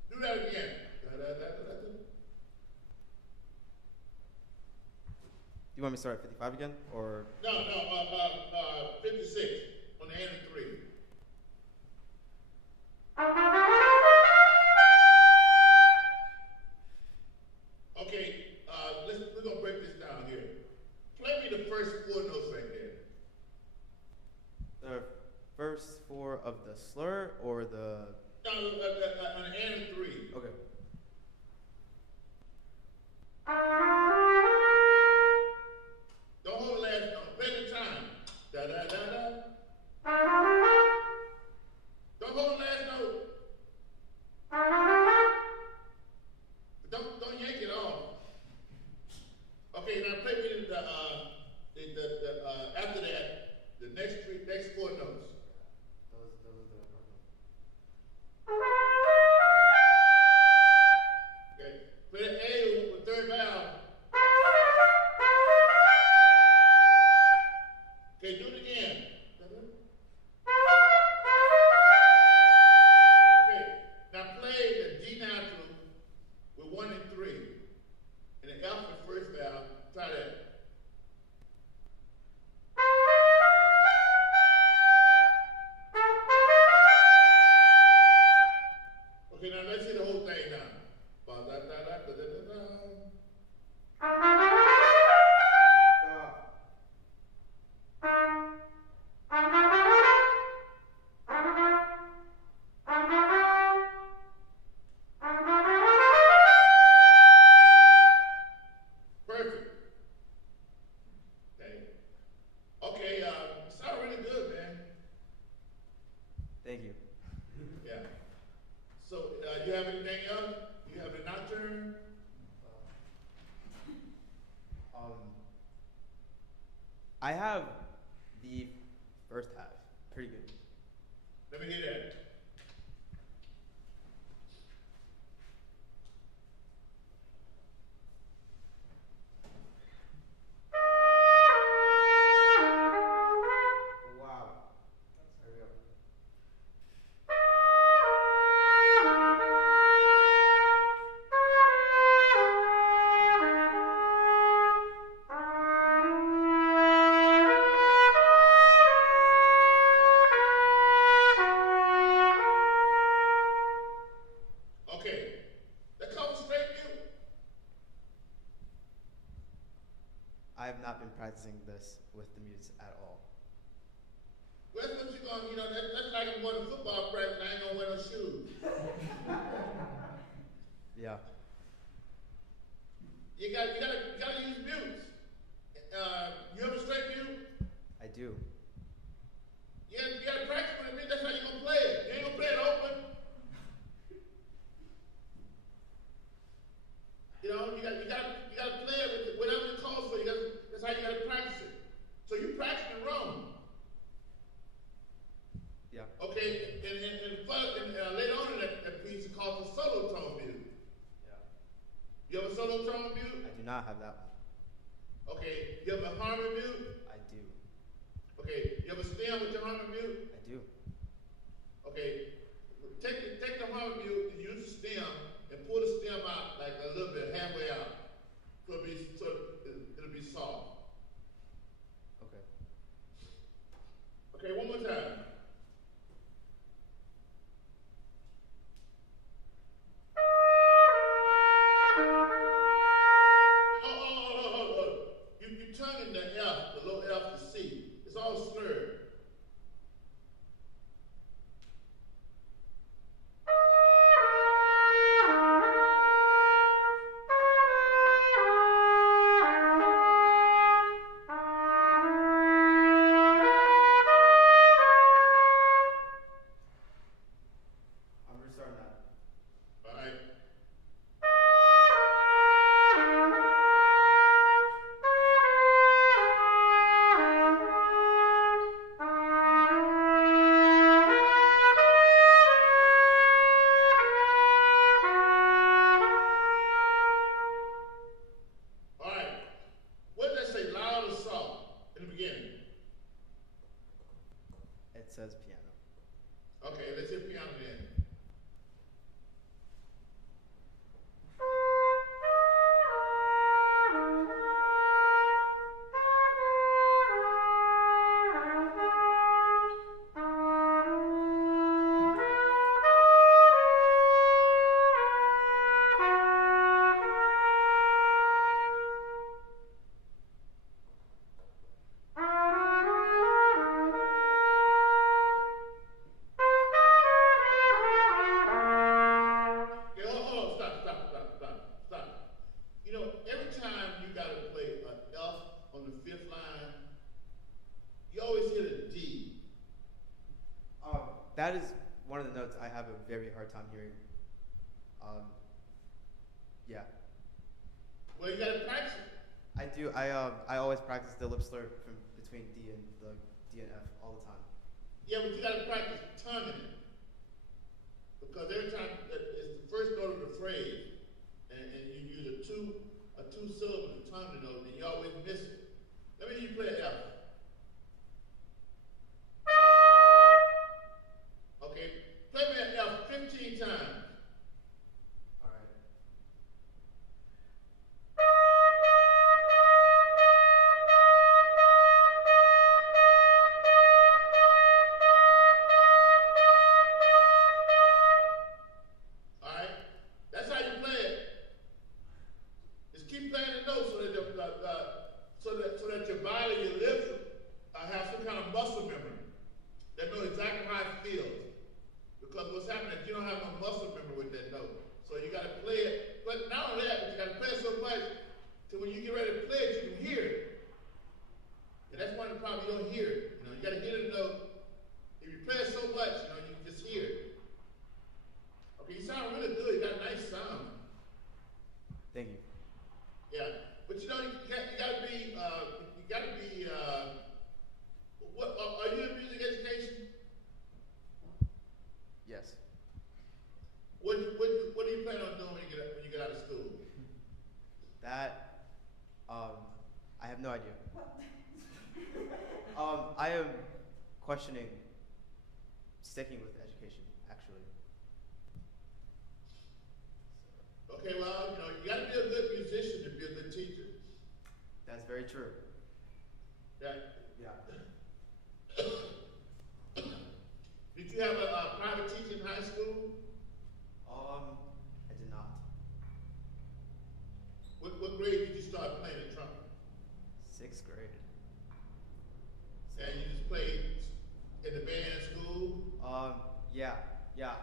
Do that again. Da-da-da-da-da. You want me to start at 55 again, or? No, 56 on the end of 3. Okay, we're gonna break this down here. Play me the first 4 notes right there. The first 4 of the slur, or the? No, on the end of 3. Okay. Don't hold the last note. Play the time. Da-da-da-da. Don't hold the last note. Don't yank it off. Okay, now play me the after that, the next 4 notes. Those are the Okay, play the A with 3rd valve. Thank you. Yeah. So, you have anything else? You have a nocturne? Um, I have the first half. Pretty good. Let me hear that. Wow. There we go. Okay. That comes straight mute. I have not been practicing this with the mutes at all. Where's what you gonna, that's like I'm going to football practice and I ain't gonna wear no shoes. Yeah. You gotta use mutes. You have a straight mute? I do. Yeah, you gotta practice with a mute, that's how you gonna play it. You ain't gonna play it open. You gotta play it with whatever it calls for. That's how you gotta practice it. So you practicing wrong. Yeah. Okay, and later on in that piece, it's called the solo tone mute. Yeah. You have a solo tone mute? I do not have that one. Okay, you have a harmony mute? I do. Okay, you have a stem with your harmony mute? I do. Okay, take the harmony mute and use the stem and pull the stem out like a little bit, halfway out. So it'll be soft. Okay. Okay, one more time. Oh. You turning the F, the low F to C. It's all slurred. I'm restarting that. All right. All right. What did that say, loud or soft in the beginning? It says piano. Okay, let's hear piano then. Okay, hold on, stop. Every time you gotta play an F on the fifth line, you always hit a D. That is one of the notes I have a very hard time hearing. Yeah. Well, you gotta practice it. I do. I always practice the lip slur from between D and F all the time. Yeah, but you gotta practice tonguing it. Because every time that it's the first note of the phrase, and you use a two syllable to tongue the note, then you always miss it. Let me hear you play an F. Okay, play me an F 15 times. All right. All right, that's how you play it. Just keep playing the notes so that your body, your lips, have some kind of muscle memory. That know exactly how it feels. Because what's happening is you don't have no muscle memory with that note. So you got to play it. But not only that, but you got to play it so much till when you get ready to play it, you can hear it. And that's one of the problems, you don't hear it. You got to get a note. If you play it so much, you questioning sticking with education, actually. Okay, well, you got to be a good musician to be a good teacher. That's very true. Yeah. Yeah. Did you have a private teacher in high school? I did not. What grade did you start playing the trumpet? 6th grade. And you just played in the band at school? Yeah.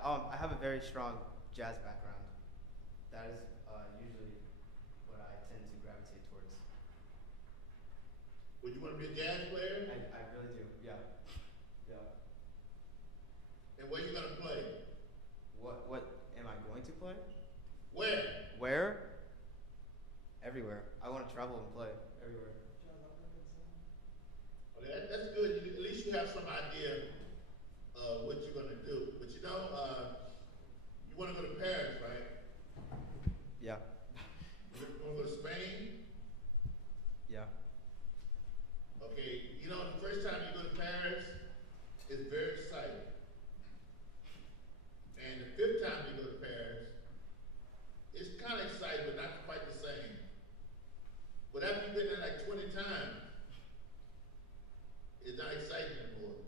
I have a very strong jazz background. That is usually what I tend to gravitate towards. Would you want to be a jazz player? I really do. Yeah. And where you gonna play? What am I going to play? Where? Where? Everywhere. I want to travel and play everywhere. Okay, that's good. At least you have some idea of what you're gonna do. But you want to go to Paris, right? Yeah. You want to go to Spain? Yeah. Okay, the first time you go to Paris, it's very exciting. And the 5th time you go to Paris, it's kind of exciting, but not quite the same. But after you've been there like 20 times, it's not exciting anymore.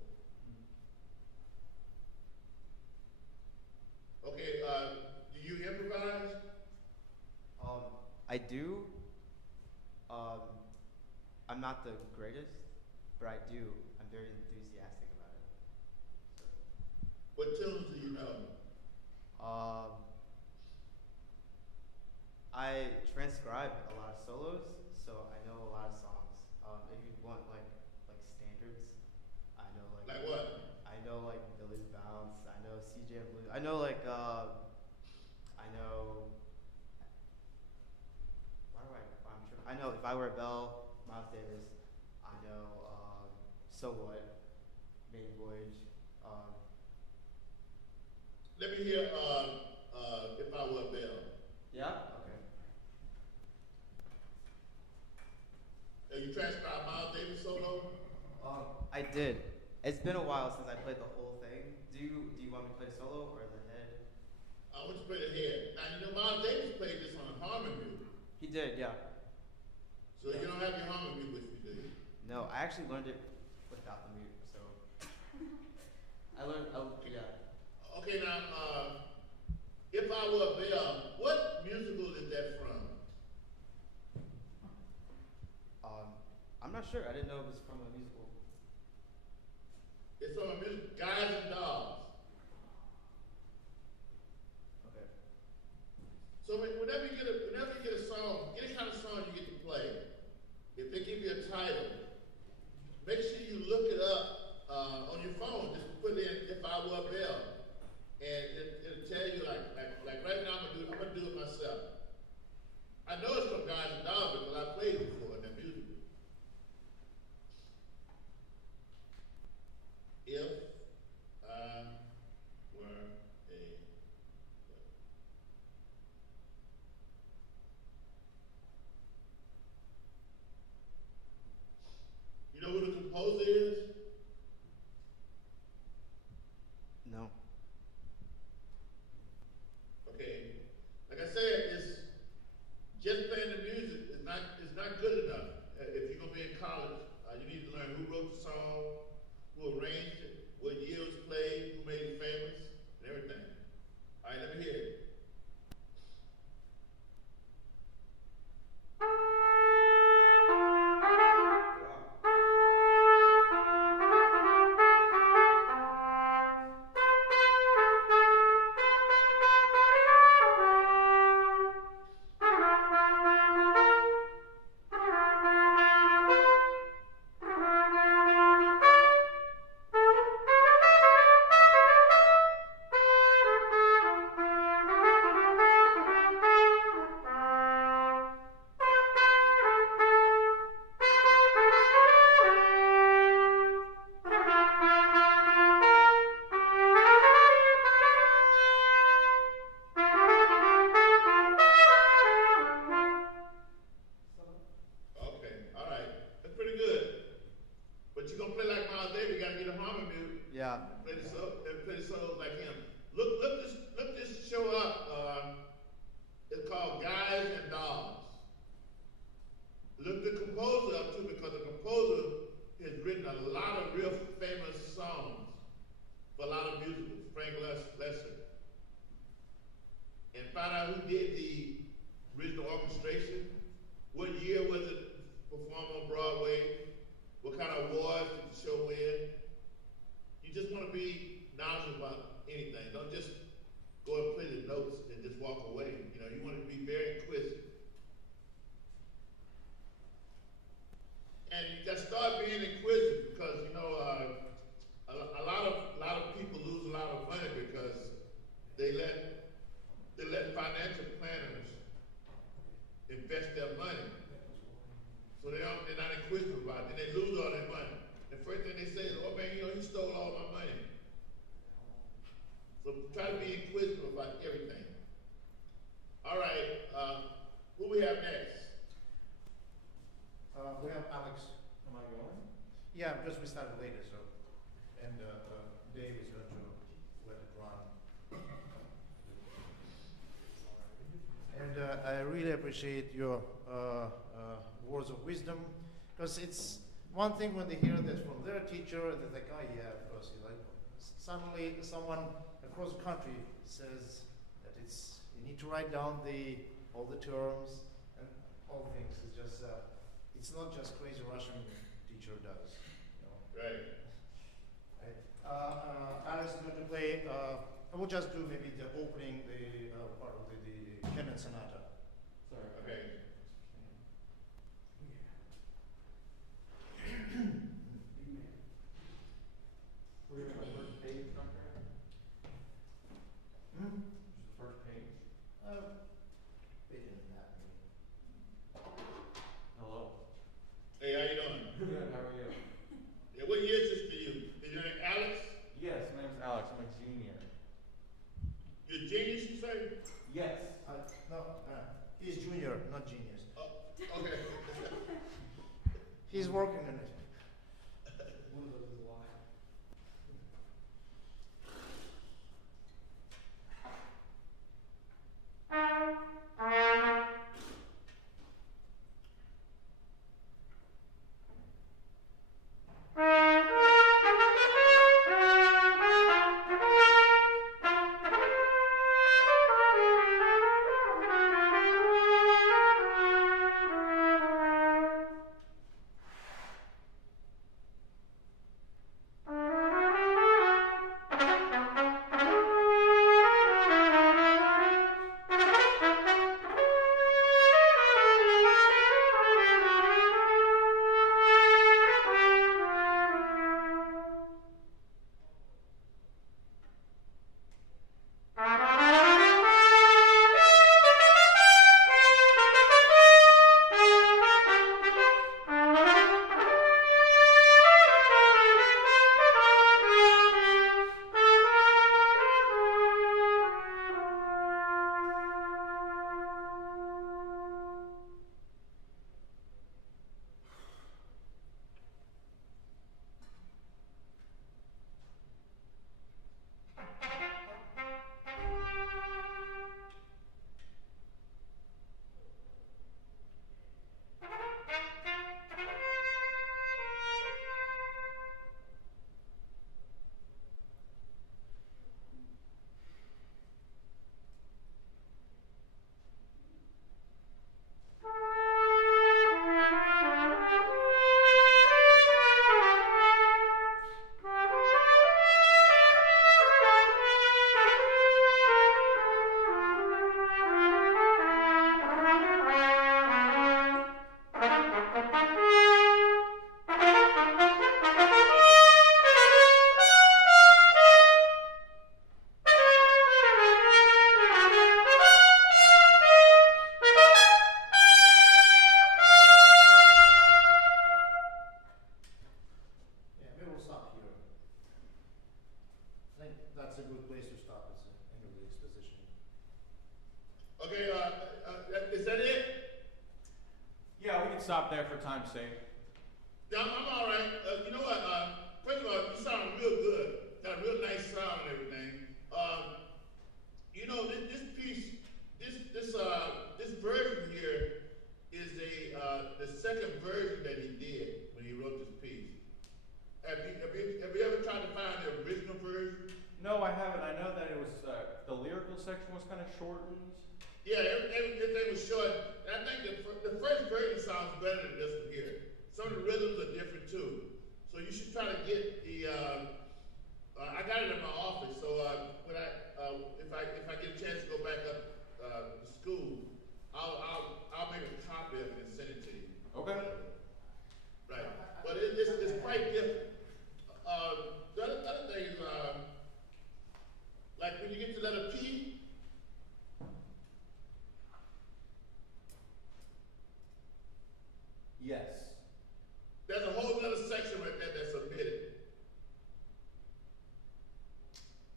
Okay, do you improvise? I do. I'm not the greatest, but I do. I'm very enthusiastic about it. What tunes do you know? I transcribe a lot of solos, so I know a lot of songs. If you want like standards, I know Like what? I know like Billy's Bounce. I know CJ and Blue. I know I know If I Were a Bell, Miles Davis. I know So What, Main Voyage. Let me hear If I Were a Bell. Yeah. Okay. You transcribed Miles Davis solo? I did. It's been a while since I played the whole thing. Do you want me to play the solo or the head? I want you to play the head. Now, Miles Davis played this on harmony. He did, yeah. So you don't have your harmony with you, do you? No, I actually learned it without the mute, so I learned. Yeah. Okay, now, If I Were a Bell, what musical is that from? I'm not sure. I didn't know it was from a musical. It's from a musical, Guys and Dolls. Okay. So whenever you get a song, any kind of song you get to play, if they give you a title, make sure you look it up on your phone. Just put in If I Were a Bell, and it'll tell you like right now I'm gonna do it myself. I know it's from Guys and Dolls because I played it before in that musical. If I were a You know who the composer is? No. lesson and find out who did the original orchestration, what year was it performed on Broadway, what kind of awards did the show win. You just want to be knowledgeable about anything. Don't just go and play the notes and just walk away. You know, you want to be very inquisitive. And you got to start being inquisitive because, you know, a lot of people lose a lot of money because they let financial planners invest their money. So they're not inquisitive about it. Then they lose all their money. The first thing they say is, oh man, you know, he stole all my money. So try to be inquisitive about everything. All right, who we have next? We have Alex. Am I going? Yeah, because we started later, so. And Dave is going to let it run. And I really appreciate your words of wisdom, because it's one thing when they hear that from their teacher, they're like, oh yeah, of course. Like, suddenly someone across the country says that you need to write down all the terms and all things. It's just it's not just crazy Russian teacher does. You know? Right. Alex is going to play. I will just do maybe the opening, the part of the Canon Sonata. Sorry. Okay. Were you on my first page, Doctor? Hmm? The first page? Bigger than that, maybe. Hello. Hey, how you doing? Good, how are you? Yeah, what year is this for you? Is your name Alex? Yes, my name's Alex. I'm a junior. You're a genius, you say? Yes. No, he's junior, not genius. Okay. He's working on it. One of those is a lie. That's a good place to stop. It's the end of the exposition. Okay, is that it? Yeah, we can stop there for time's sake. Yeah, I'm all right. You know what? First of all, you sound real good. Got a real nice sound and everything. You know, this piece, this version here is the second version that he did when he wrote this piece. Have you ever tried to find the original version? No, I have it. I know that it was the lyrical section was kind of shortened. Yeah, everything was short. And I think the first version sounds better than this one here. Some of the rhythms are different too. So you should try to get the. I got it in my office, so when if I get a chance to go back up to school, I'll make a copy of it and send it to you. Okay. Right, but it's quite different. The other thing is, like when you get to letter P, Yes. there's a whole other section right there that's omitted.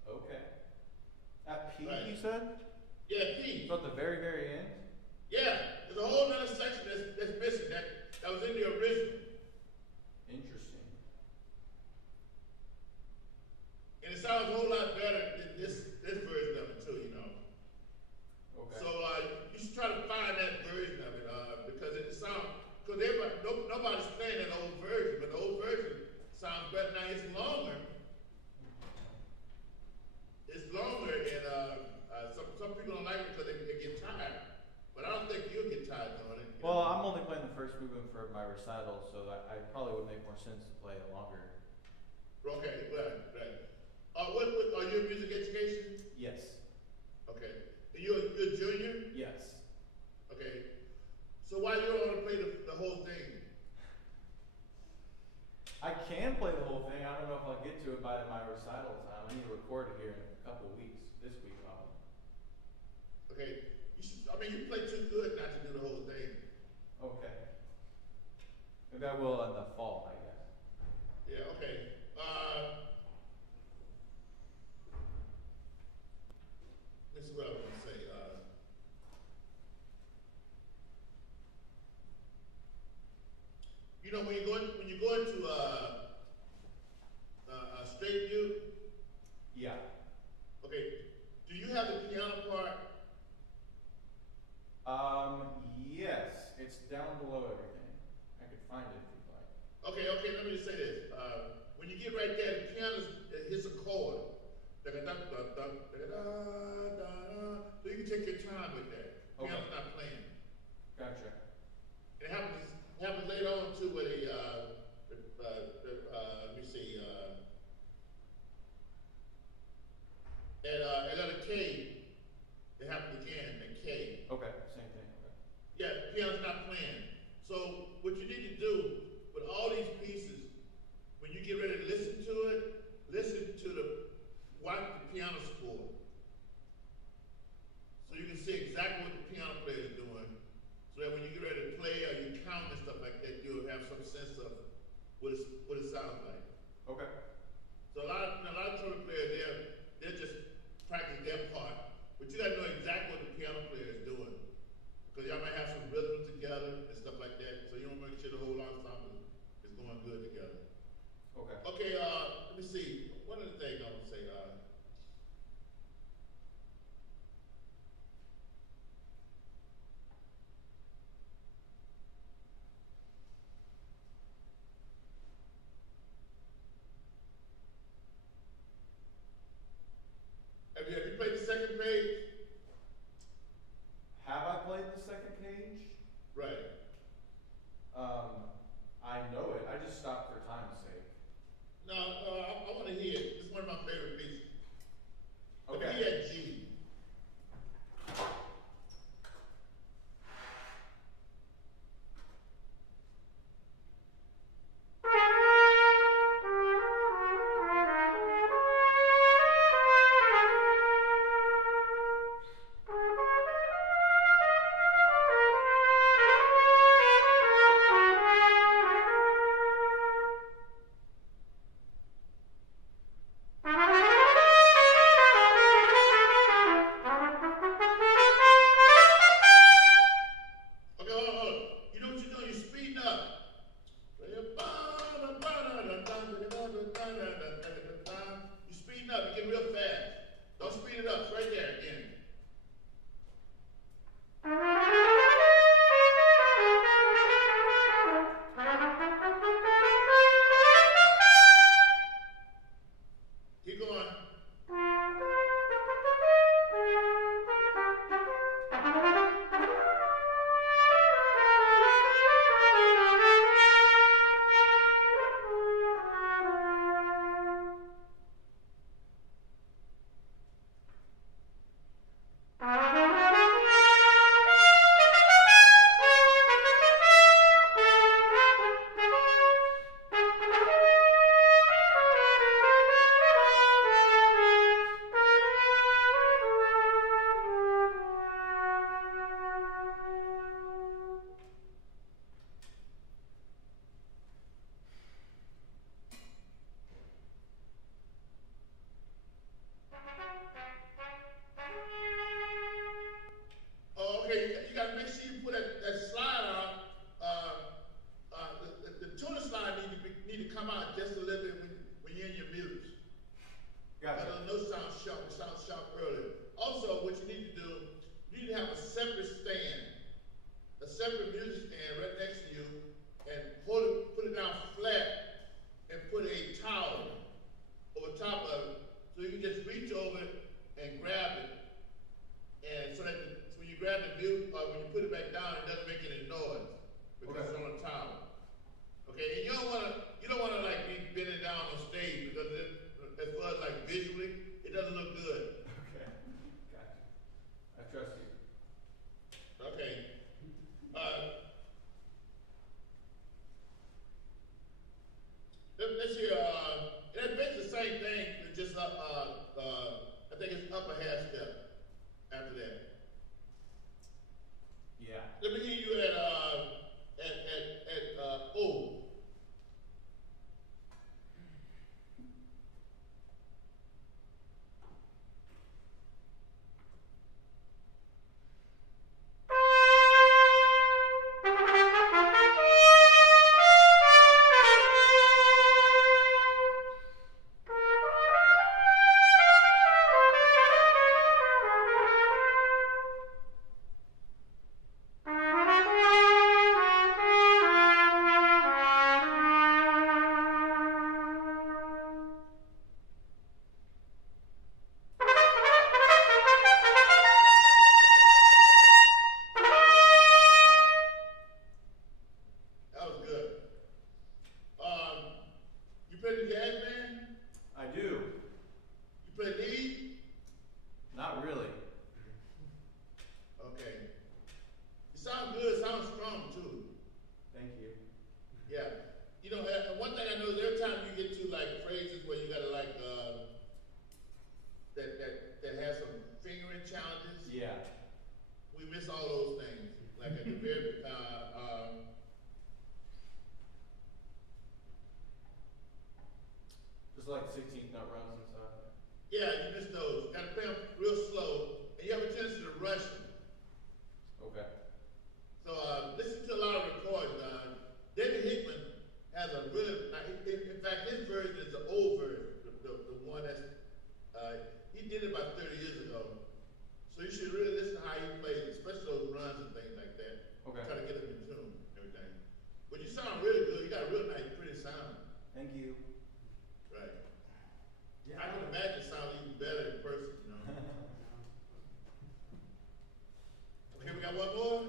Okay. At P, Right. you said? Yeah, P. So at the very, very end? Yeah, there's a whole other section that's missing that was in the original. Interesting. And it sounds a whole lot better than this version of it too, you know. Okay. So you should try to find that version of it because it sounds, because nobody's playing that old version, but the old version sounds better. Now it's longer. It's longer, and some people don't like it because they get tired. But I don't think you'll get tired doing it. You Well, know? I'm only playing the first movement for my recital, so I probably would make more sense to play it longer. Okay, right. What are you in music education? Yes. Okay. You're a junior? Yes. Okay. So why you don't want to play the whole thing? I can play the whole thing. I don't know if I'll get to it by my recital time. I need to record it here in a couple of weeks. This week, probably. Okay. You play too good not to do the whole thing. Okay. Maybe I will in the fall, I guess. Yeah, okay. This is what I was gonna say. You know, when you go into straight view, Yeah. okay, do you have the piano part? Yes. It's down below everything. I could find it if you'd like. Okay, let me just say this. When you get right there, the piano hits a chord. Da-da-da-da-da, da-da-da-da. So you can take your time with that. Okay. Piano's not playing. Gotcha. It happens later on too with let me see, at letter K, it happens again, at K. Okay. Same thing. Okay. Yeah, the piano's not playing. So what you need to do with all these pieces, when you get ready to listen to it, watch the piano score. So you can see exactly what the piano player is doing. So that when you get ready to play or you count and stuff like that, you'll have some sense of what it sounds like. Okay. So a lot of trumpet players, they're just practicing their part. But you gotta know exactly what the piano player is doing. Because y'all might have some rhythms together and stuff like that. So you want to make sure the whole ensemble is going good together. Okay. Okay, let me see. One other thing I would say, to have a separate stand, a separate music stand right next to you, and put it down flat, and put a towel over top of it, so you can just reach over it and grab it, and so that when you grab the mute, or when you put it back down, it doesn't make any noise because it's on a towel. Okay, and you don't wanna like be bending down on stage because as far as like visually, it doesn't look good. Okay, gotcha. I trust you. Okay. Let's hear. It's basically the same thing. It's just I think it's up a half step after that. Yeah. Let me hear you at O. That was good. You play the jazz band? I do. You play lead? Not really. Okay. You sound good, sound strong too. Thank you. Yeah. You know, and one thing I know is every time you get to like phrases where you gotta like that has some fingering challenges, Yeah. we miss all those things. Like at the very Just like 16th note runs and stuff. yeah, you miss those. You gotta play them real slow, and you have a tendency to rush them. Okay. So listen to a lot of recordings. David Hickman has a really, in fact, his version is the old version, the one that's, he did it about 30 years ago. So you should really listen to how he plays, especially those runs and things like that. Okay. Try to get them in tune, everything. But you sound really good. You got a real nice, pretty sound. Thank you. Right. I can imagine it sounds even better in person, you know. Okay, we got one more?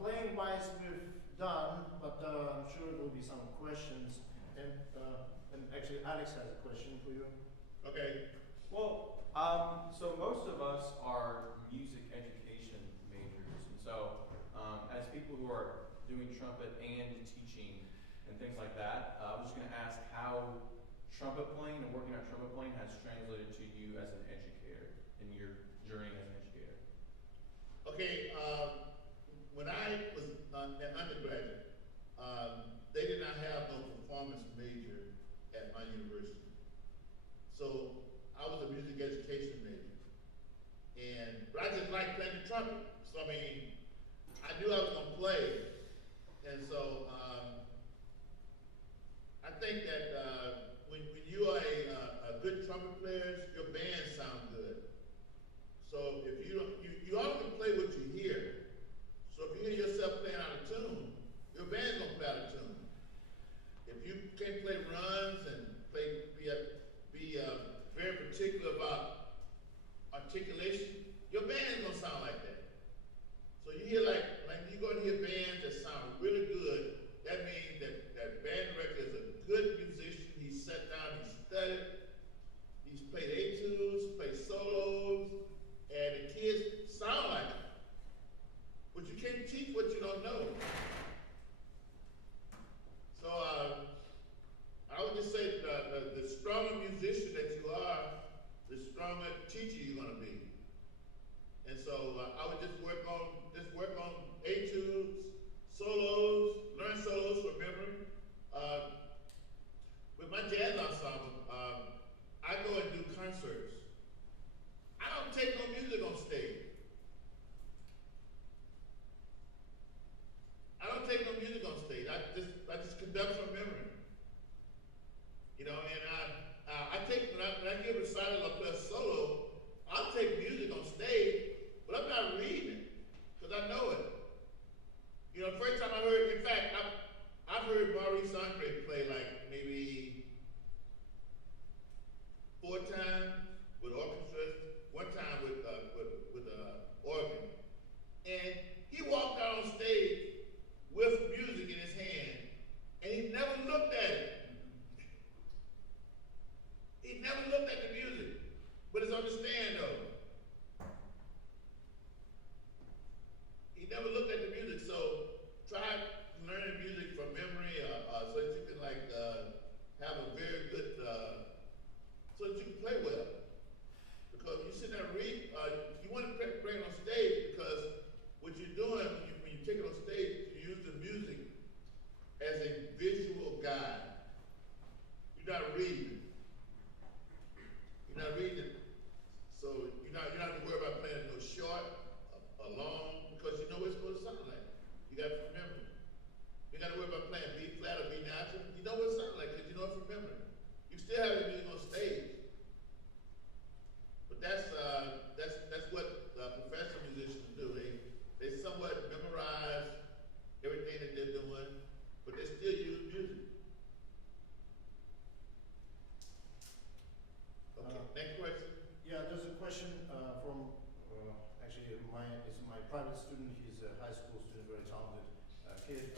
Playing wise we've done, but I'm sure there will be some questions. And actually, Alex has a question for you. Okay. Well, so most of us are music education majors, and so as people who are doing trumpet and teaching and things like that, I was just going to ask how trumpet playing and working on trumpet playing has translated to you as an educator in your journey as an educator. Okay, when I was an undergraduate, they did not have no performance major at my university. So I was a music education major. But I just liked playing the trumpet. So I mean, I knew I was gonna play. And so I think that when you are a good trumpet player, your band sounds good. So if you don't, you ought to play what you hear. So if you hear yourself playing out of tune, your band's gonna play out of tune. If you can't play runs and be very particular about articulation, your band's gonna sound like that. So you hear like you go to hear bands that sound really good, that means that band director is a good musician. He sat down, he studied, he's played etudes, played solos, and the kids sound like it. But you can't teach what you don't know. So I would just say the stronger musician that you are, the stronger teacher you're gonna be. And so I would just work on etudes, solos, learn solos from memory. With my jazz ensemble, I go and do concerts. I don't take no music on stage. I don't take no music on stage. I just conduct from memory. You know, and I take when I give a recital or play a solo, I'll take looked at the music, but it's on the stand though. He never looked at the music, so try learning music from memory, so that you can like have a very good, so that you can play well. Because when you sit there and read, you want to bring it on stage because what you're doing when you take it on stage, you use the music as a visual guide. You're not reading. You're not reading it. So you're not have to worry about playing no short or long because you know what it's supposed to sound like. You got to remember. You got to worry about playing B flat or B natural. You know what it sounds like because you know it from memory. You still have the music on stage. But that's what professional musicians do. They somewhat memorize everything that they're doing, but they still use music. Okay, next question. Yeah, there's a question from actually it's my private student. He's a high school student, very talented kid.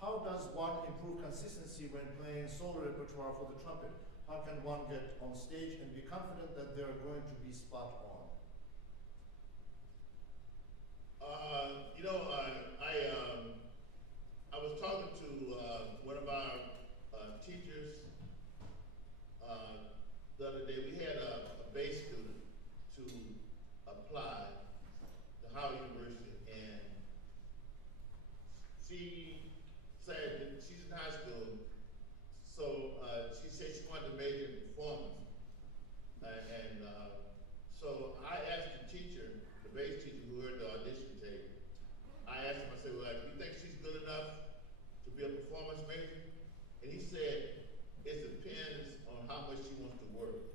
How does one improve consistency when playing solo repertoire for the trumpet? How can one get on stage and be confident that they're going to be spot on? I was talking to one of our teachers the other day. We had a bass student to apply to Howard University, and she said that she's in high school, so she said she wanted to major in performance. So I asked the teacher, the bass teacher who heard the audition tape, I asked him, I said, well, do you think she's good enough to be a performance major? And he said, it depends on how much she wants to work.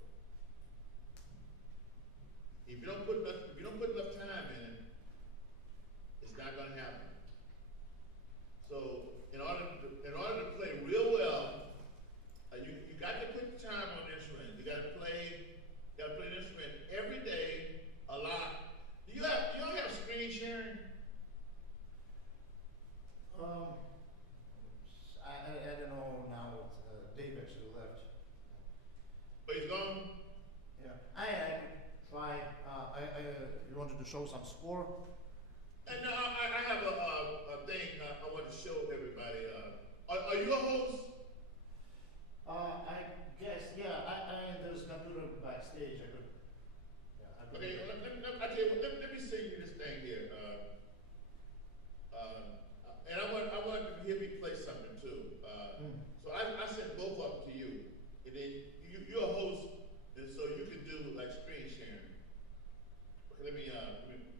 If you don't put enough time in it, it's not going to happen. So in order to play real well, you got to put time on the instrument. You got to play the instrument every day, a lot. You don't have screen sharing? I don't know now. Dave actually left. But he's gone? Yeah, I try. You wanted to show some score? And I have a thing I want to show everybody. Are you a host? I guess, yeah. There's a computer backstage. I could. Okay, I tell you what, let me sing you this thing here. And I want to hear me play something too. So I sent both of them to you. And then you're a host, and so you can do like screen sharing. Okay, let me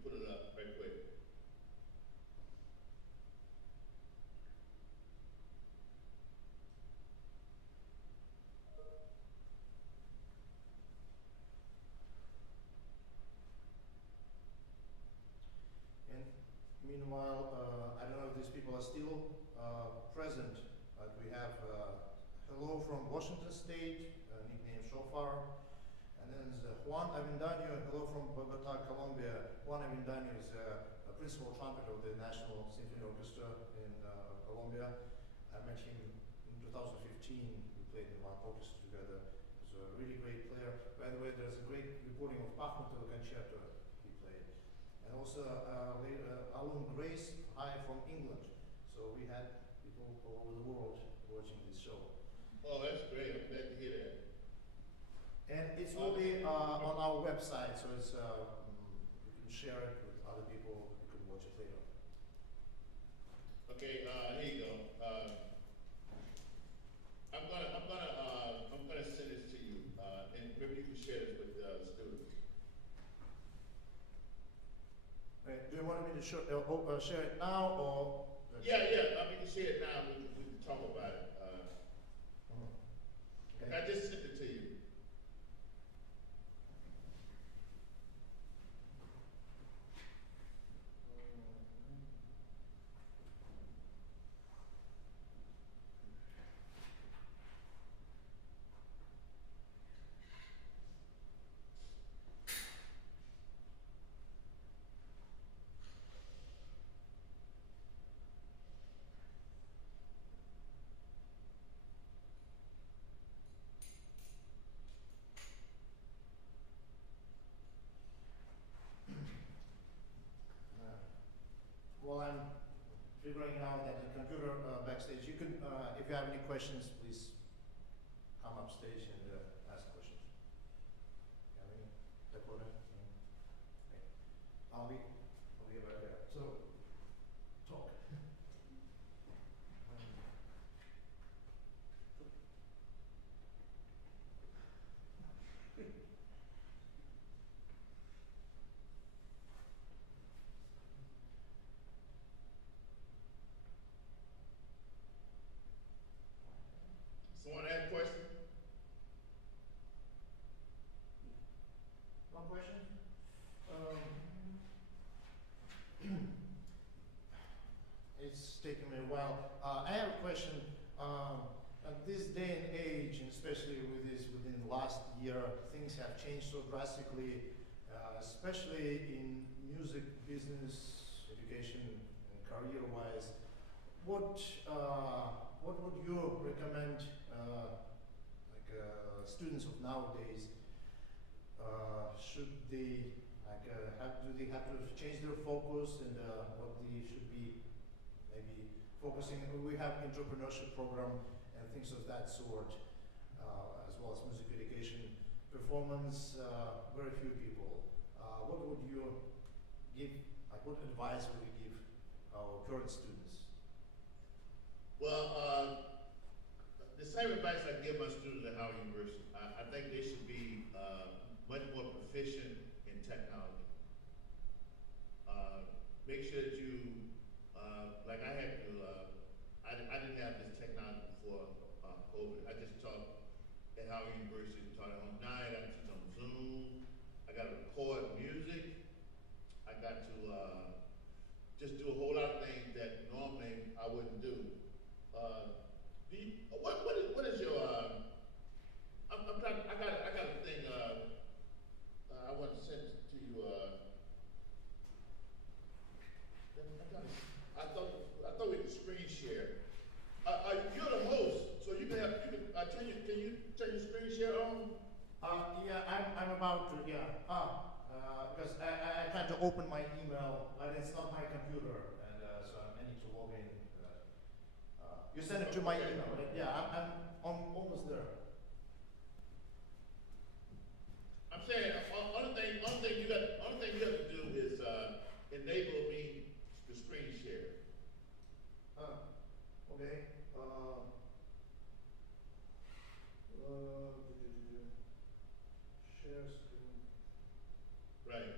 put it up right quick. And meanwhile, I don't know if these people are still present, but we have hello from Washington State, nickname Shofar, and then there's Juan Avendaño, hello from Bogota, Colombia. Juan Avendaño is a principal trumpeter of the National Symphony Orchestra in Colombia. I met him in 2015. We played in one orchestra together. He's a really great player. By the way, there's a great recording of Bachmann concerto he played. And also later, Alan Grace, hi from England. So we had people all over the world watching this show. Oh, that's great. I'm glad to hear that. And it will be on our website, so it's you can share it with other people. You can watch it later. Okay, here you go. I'm gonna send this to you, and maybe you can share this with the students. Do you want me to share it now or? Yeah. You can share it now. We can talk about it. Okay. I just sent it to you. figuring out that the computer backstage. You can, if you have any questions, please come upstage and ask questions. You have any, Dakota? Okay. I'll be right there. So, talk. Someone ask a question? One question? It's taken me a while. I have a question. At this day and age, and especially within the last year, things have changed so drastically, especially in music business, education, and career-wise. What would you recommend, students of nowadays? Should they do they have to change their focus, and what they should be maybe focusing? We have entrepreneurship program and things of that sort, as well as music education, performance. Very few people. What would you give? What advice would you give our current students? Well, the same advice I give my students at Howard University. I think they should be much more proficient in technology. Make sure that you, like I had to, I didn't have this technology before COVID. I just taught at Howard University, taught at home. Now I got to teach on Zoom. I got to record music. I got to just do a whole lot of things that normally I wouldn't do. What is your I'm trying. I got a thing. I want to send it to you. I thought we could screen share. You're the host, so you can have. Can you turn your screen share on? Yeah, I'm about to. Yeah. Because I tried to open my email, but it's not my computer, and so I need to log in. You send it to my email, right? Yeah, I'm almost there. I'm saying, only thing you have to do is enable me to screen share. Okay. Share screen. Right.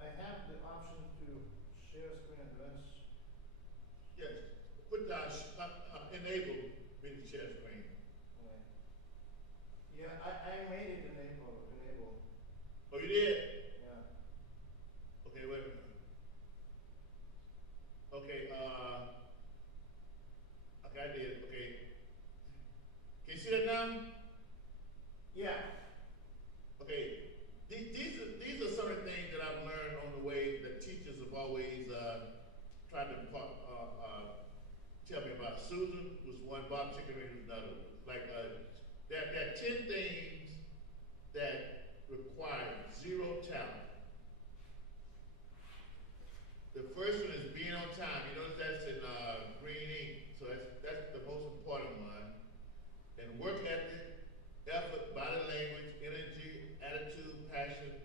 I have the option to share screen advance. Yes. Put enable me to share screen. Okay. Yeah, I made it enable. Oh, you did? Yeah. Okay, wait a minute. Okay, okay, I did. Okay. Can you see that now? Yeah. Okay. These are some of the things that I've learned on the way that teachers have always tried to tell me about. Susan was one, Bob Chickering was another. Like there are 10 things that require zero talent. The first one is being on time. You notice that's in green ink, so that's the most important one. And work ethic, effort, body language, energy, attitude, passion,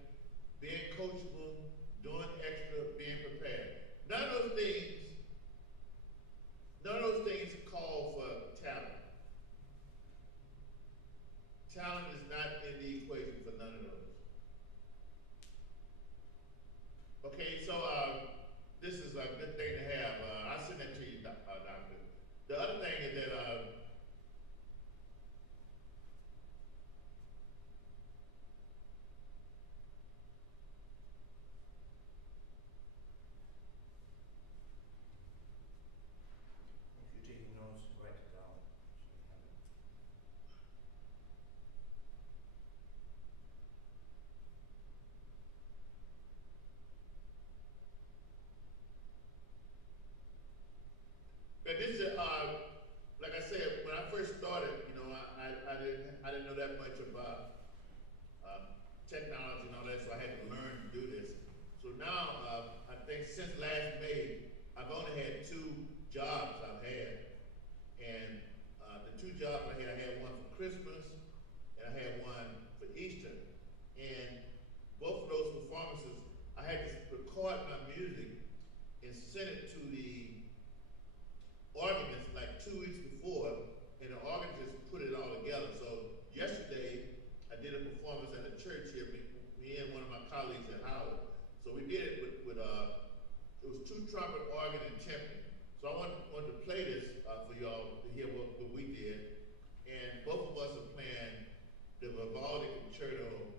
being coachable, doing extra, being prepared. None of those things call for talent. Talent is not in the equation for none of those. Okay, first started, you know, I didn't know that much about technology and all that, so I had to learn to do this. So now, I think since last May, I've only had 2 jobs I've had. And the 2 jobs I had one for Christmas, and I had one for Easter. And both of those performances, I had to record my music and send it to the organist like 2 weeks before, and the organist just put it all together. So yesterday, I did a performance at a church here, me and one of my colleagues at Howard. So we did it with it was 2 trumpet, organ, and timpani. So I wanted to play this for y'all to hear what we did. And both of us are playing the Vivaldi Concerto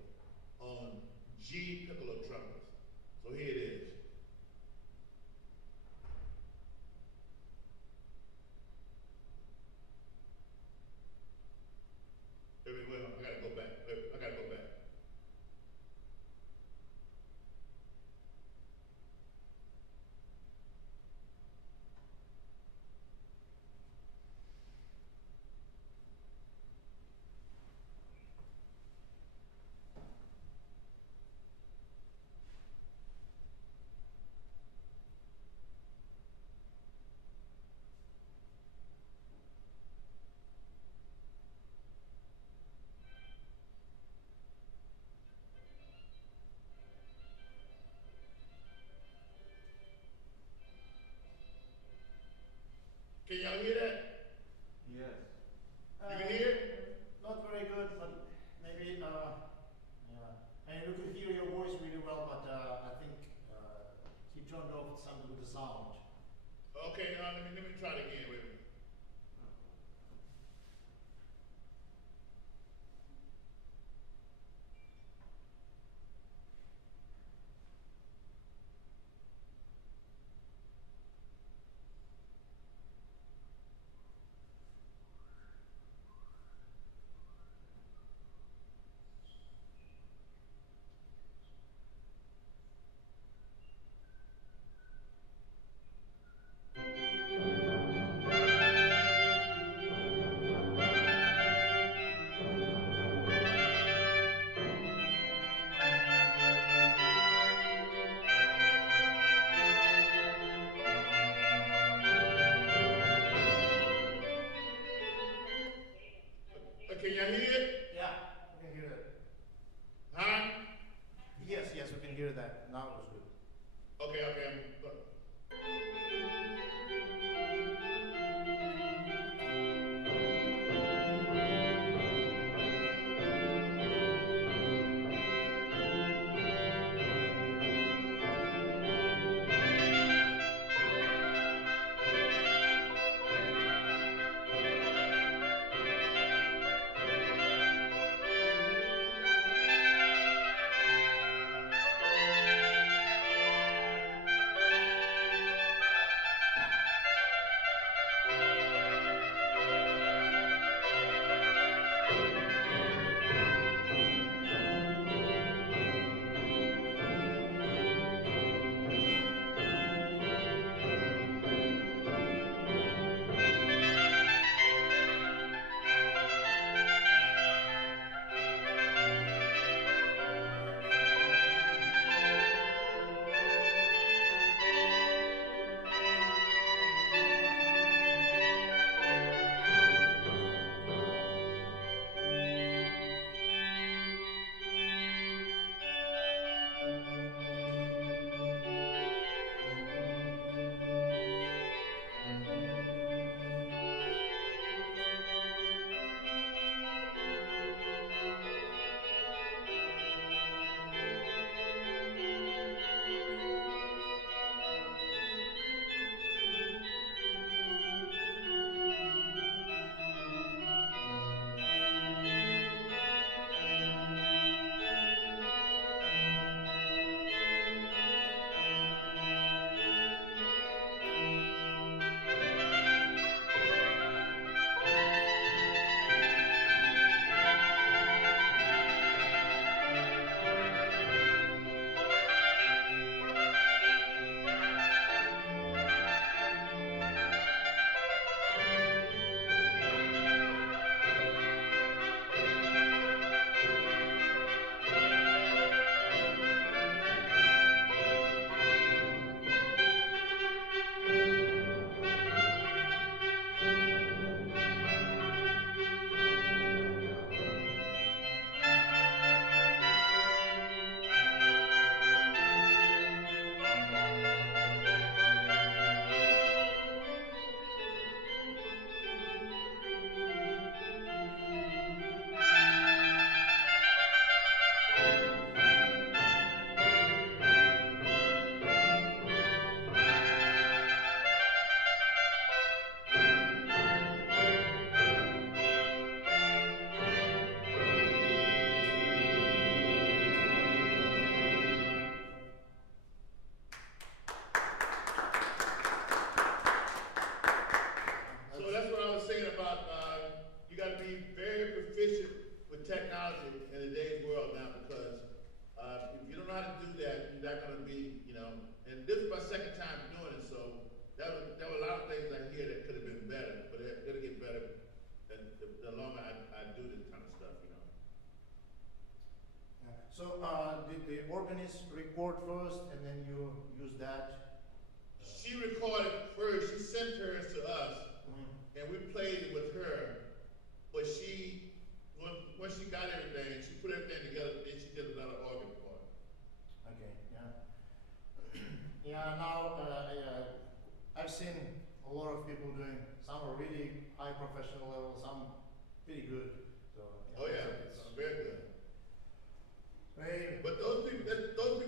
on G piccolo trumpets. So here it is. Wait, I gotta go back. I gotta go back. Can y'all hear that? Yes. You can hear it? Not very good, but maybe, yeah. And we could hear your voice really well, but I think he turned off something with the sound. Okay, let me try it again. Wait a minute. Can y'all hear it? Yeah, we can hear it. Huh? Yes, we can hear that. Now it was good. Okay. second time doing it, so there were a lot of things I hear that could have been better, but it'll get better the longer I do this kind of stuff, you know. So, did the organist record first and then you use that? She recorded first, she sent hers to us, and we played it with her, but when she got everything, she put everything together, then she did another organ part. Okay, yeah. Yeah, now, I've seen a lot of people doing, some are really high professional level, some pretty good, so. Oh yeah, it's it's very good. very, But those people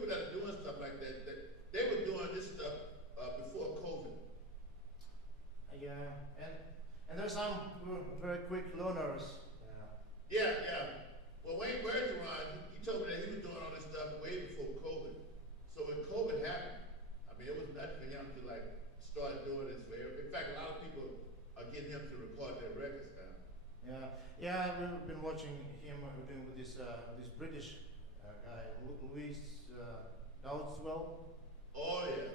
that are doing stuff like that, they were doing this stuff before COVID. yeah, and there's some who are very quick learners. Yeah. Well, Wayne Bergeron, he told me that he was doing all this stuff way before COVID. So when COVID happened, I mean, it was nothing for him to like start doing this. In fact, a lot of people are getting him to record their records now. Yeah, we've been watching him doing with this British guy, Louis Dowdswell. Oh yeah.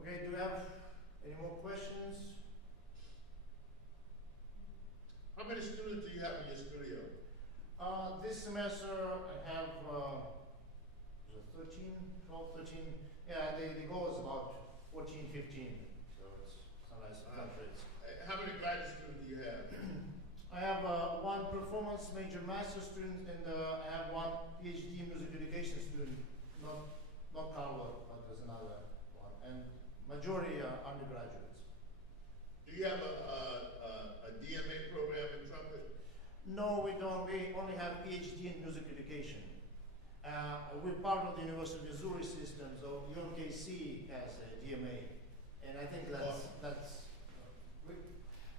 Okay, do you have any more questions? How many students do you have in your studio? This semester I have 13, 12, 13. Yeah, the goal is about 14, 15. So it's sometimes fluctuates. How many graduate students do you have? I have one performance major master student and I have one PhD music education student, not Carlo, but there's another one. And majority are undergraduates. Do you have a DMA program in trumpet? No, we don't. We only have PhD in music education. We're part of the University of Missouri system, so UMKC has a DMA, and I think that's.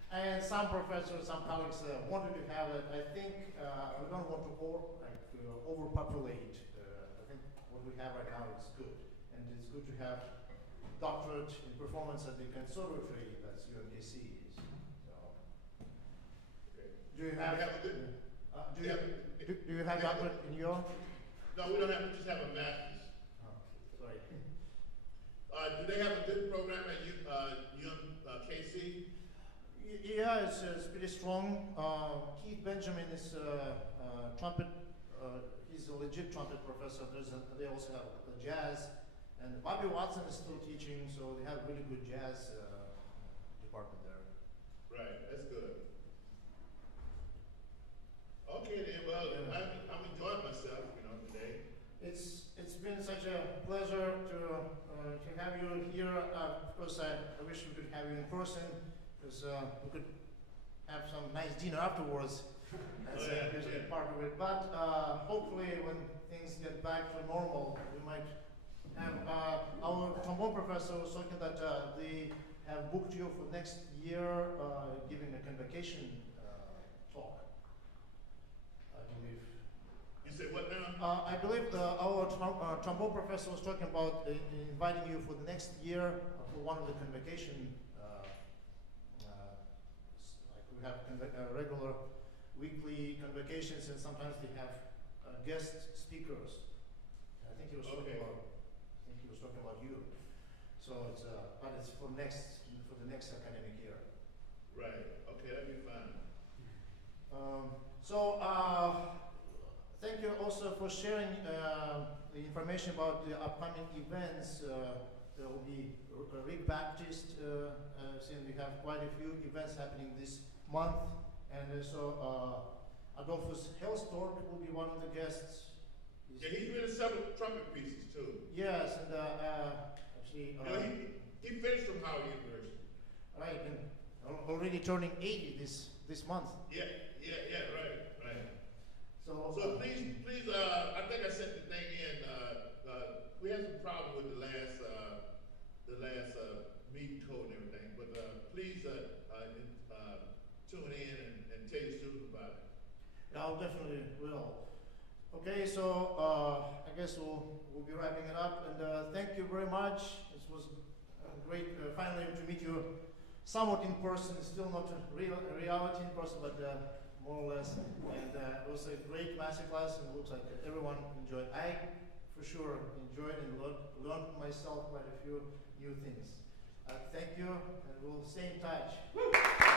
And some professors, some colleagues wanted to have it. I think we don't want to overpopulate. I think what we have right now is good, and it's good to have doctorate in performance at the conservatory. That's UMKC. So, do you have a good? do you have doctorate in your? No, we don't have. We just have a master's. Oh, sorry. Do they have a good program at UMKC? Yeah, it's pretty strong. Keith Benjamin is trumpet. He's a legit trumpet professor. They also have the jazz, and Bobby Watson is still teaching, so they have really good jazz department there. Right, that's good. Okay then, well, Yeah. I'm enjoying myself, today. It's been such a pleasure to have you here. Of course, I wish we could have you in person, because we could have some nice dinner afterwards. That's usually part of it. But hopefully, when things get back to normal, we might have our trombone professor was talking that they have booked you for next year, giving a convocation talk. I believe. You said what now? I believe our trombone professor was talking about inviting you for the next year for one of the convocation. Like we have regular weekly convocations, and sometimes they have guest speakers. I think he was talking about. I think he was talking about you. So it's but it's for the next academic year. Right. Okay, that'd be fine. Thank you also for sharing the information about the upcoming events. There will be Rick Baptist, saying we have quite a few events happening this month, and so Adolphus Hellstork will be one of the guests. Yeah, he's been in several trumpet pieces too. Yes, and actually, he finished from Howard University. right, and already turning 80 this month. Yeah, right. So please, I think I sent the thing in. We had some problem with the last meeting code and everything, but please tune in and tell your students about it. I definitely will. Okay, so I guess we'll be wrapping it up, and thank you very much. It was great finally to meet you somewhat in person. It's still not a reality in person, but more or less. And it was a great masterclass, and it looks like everyone enjoyed. I for sure enjoyed and learned myself quite a few new things. Thank you, and we'll stay in touch.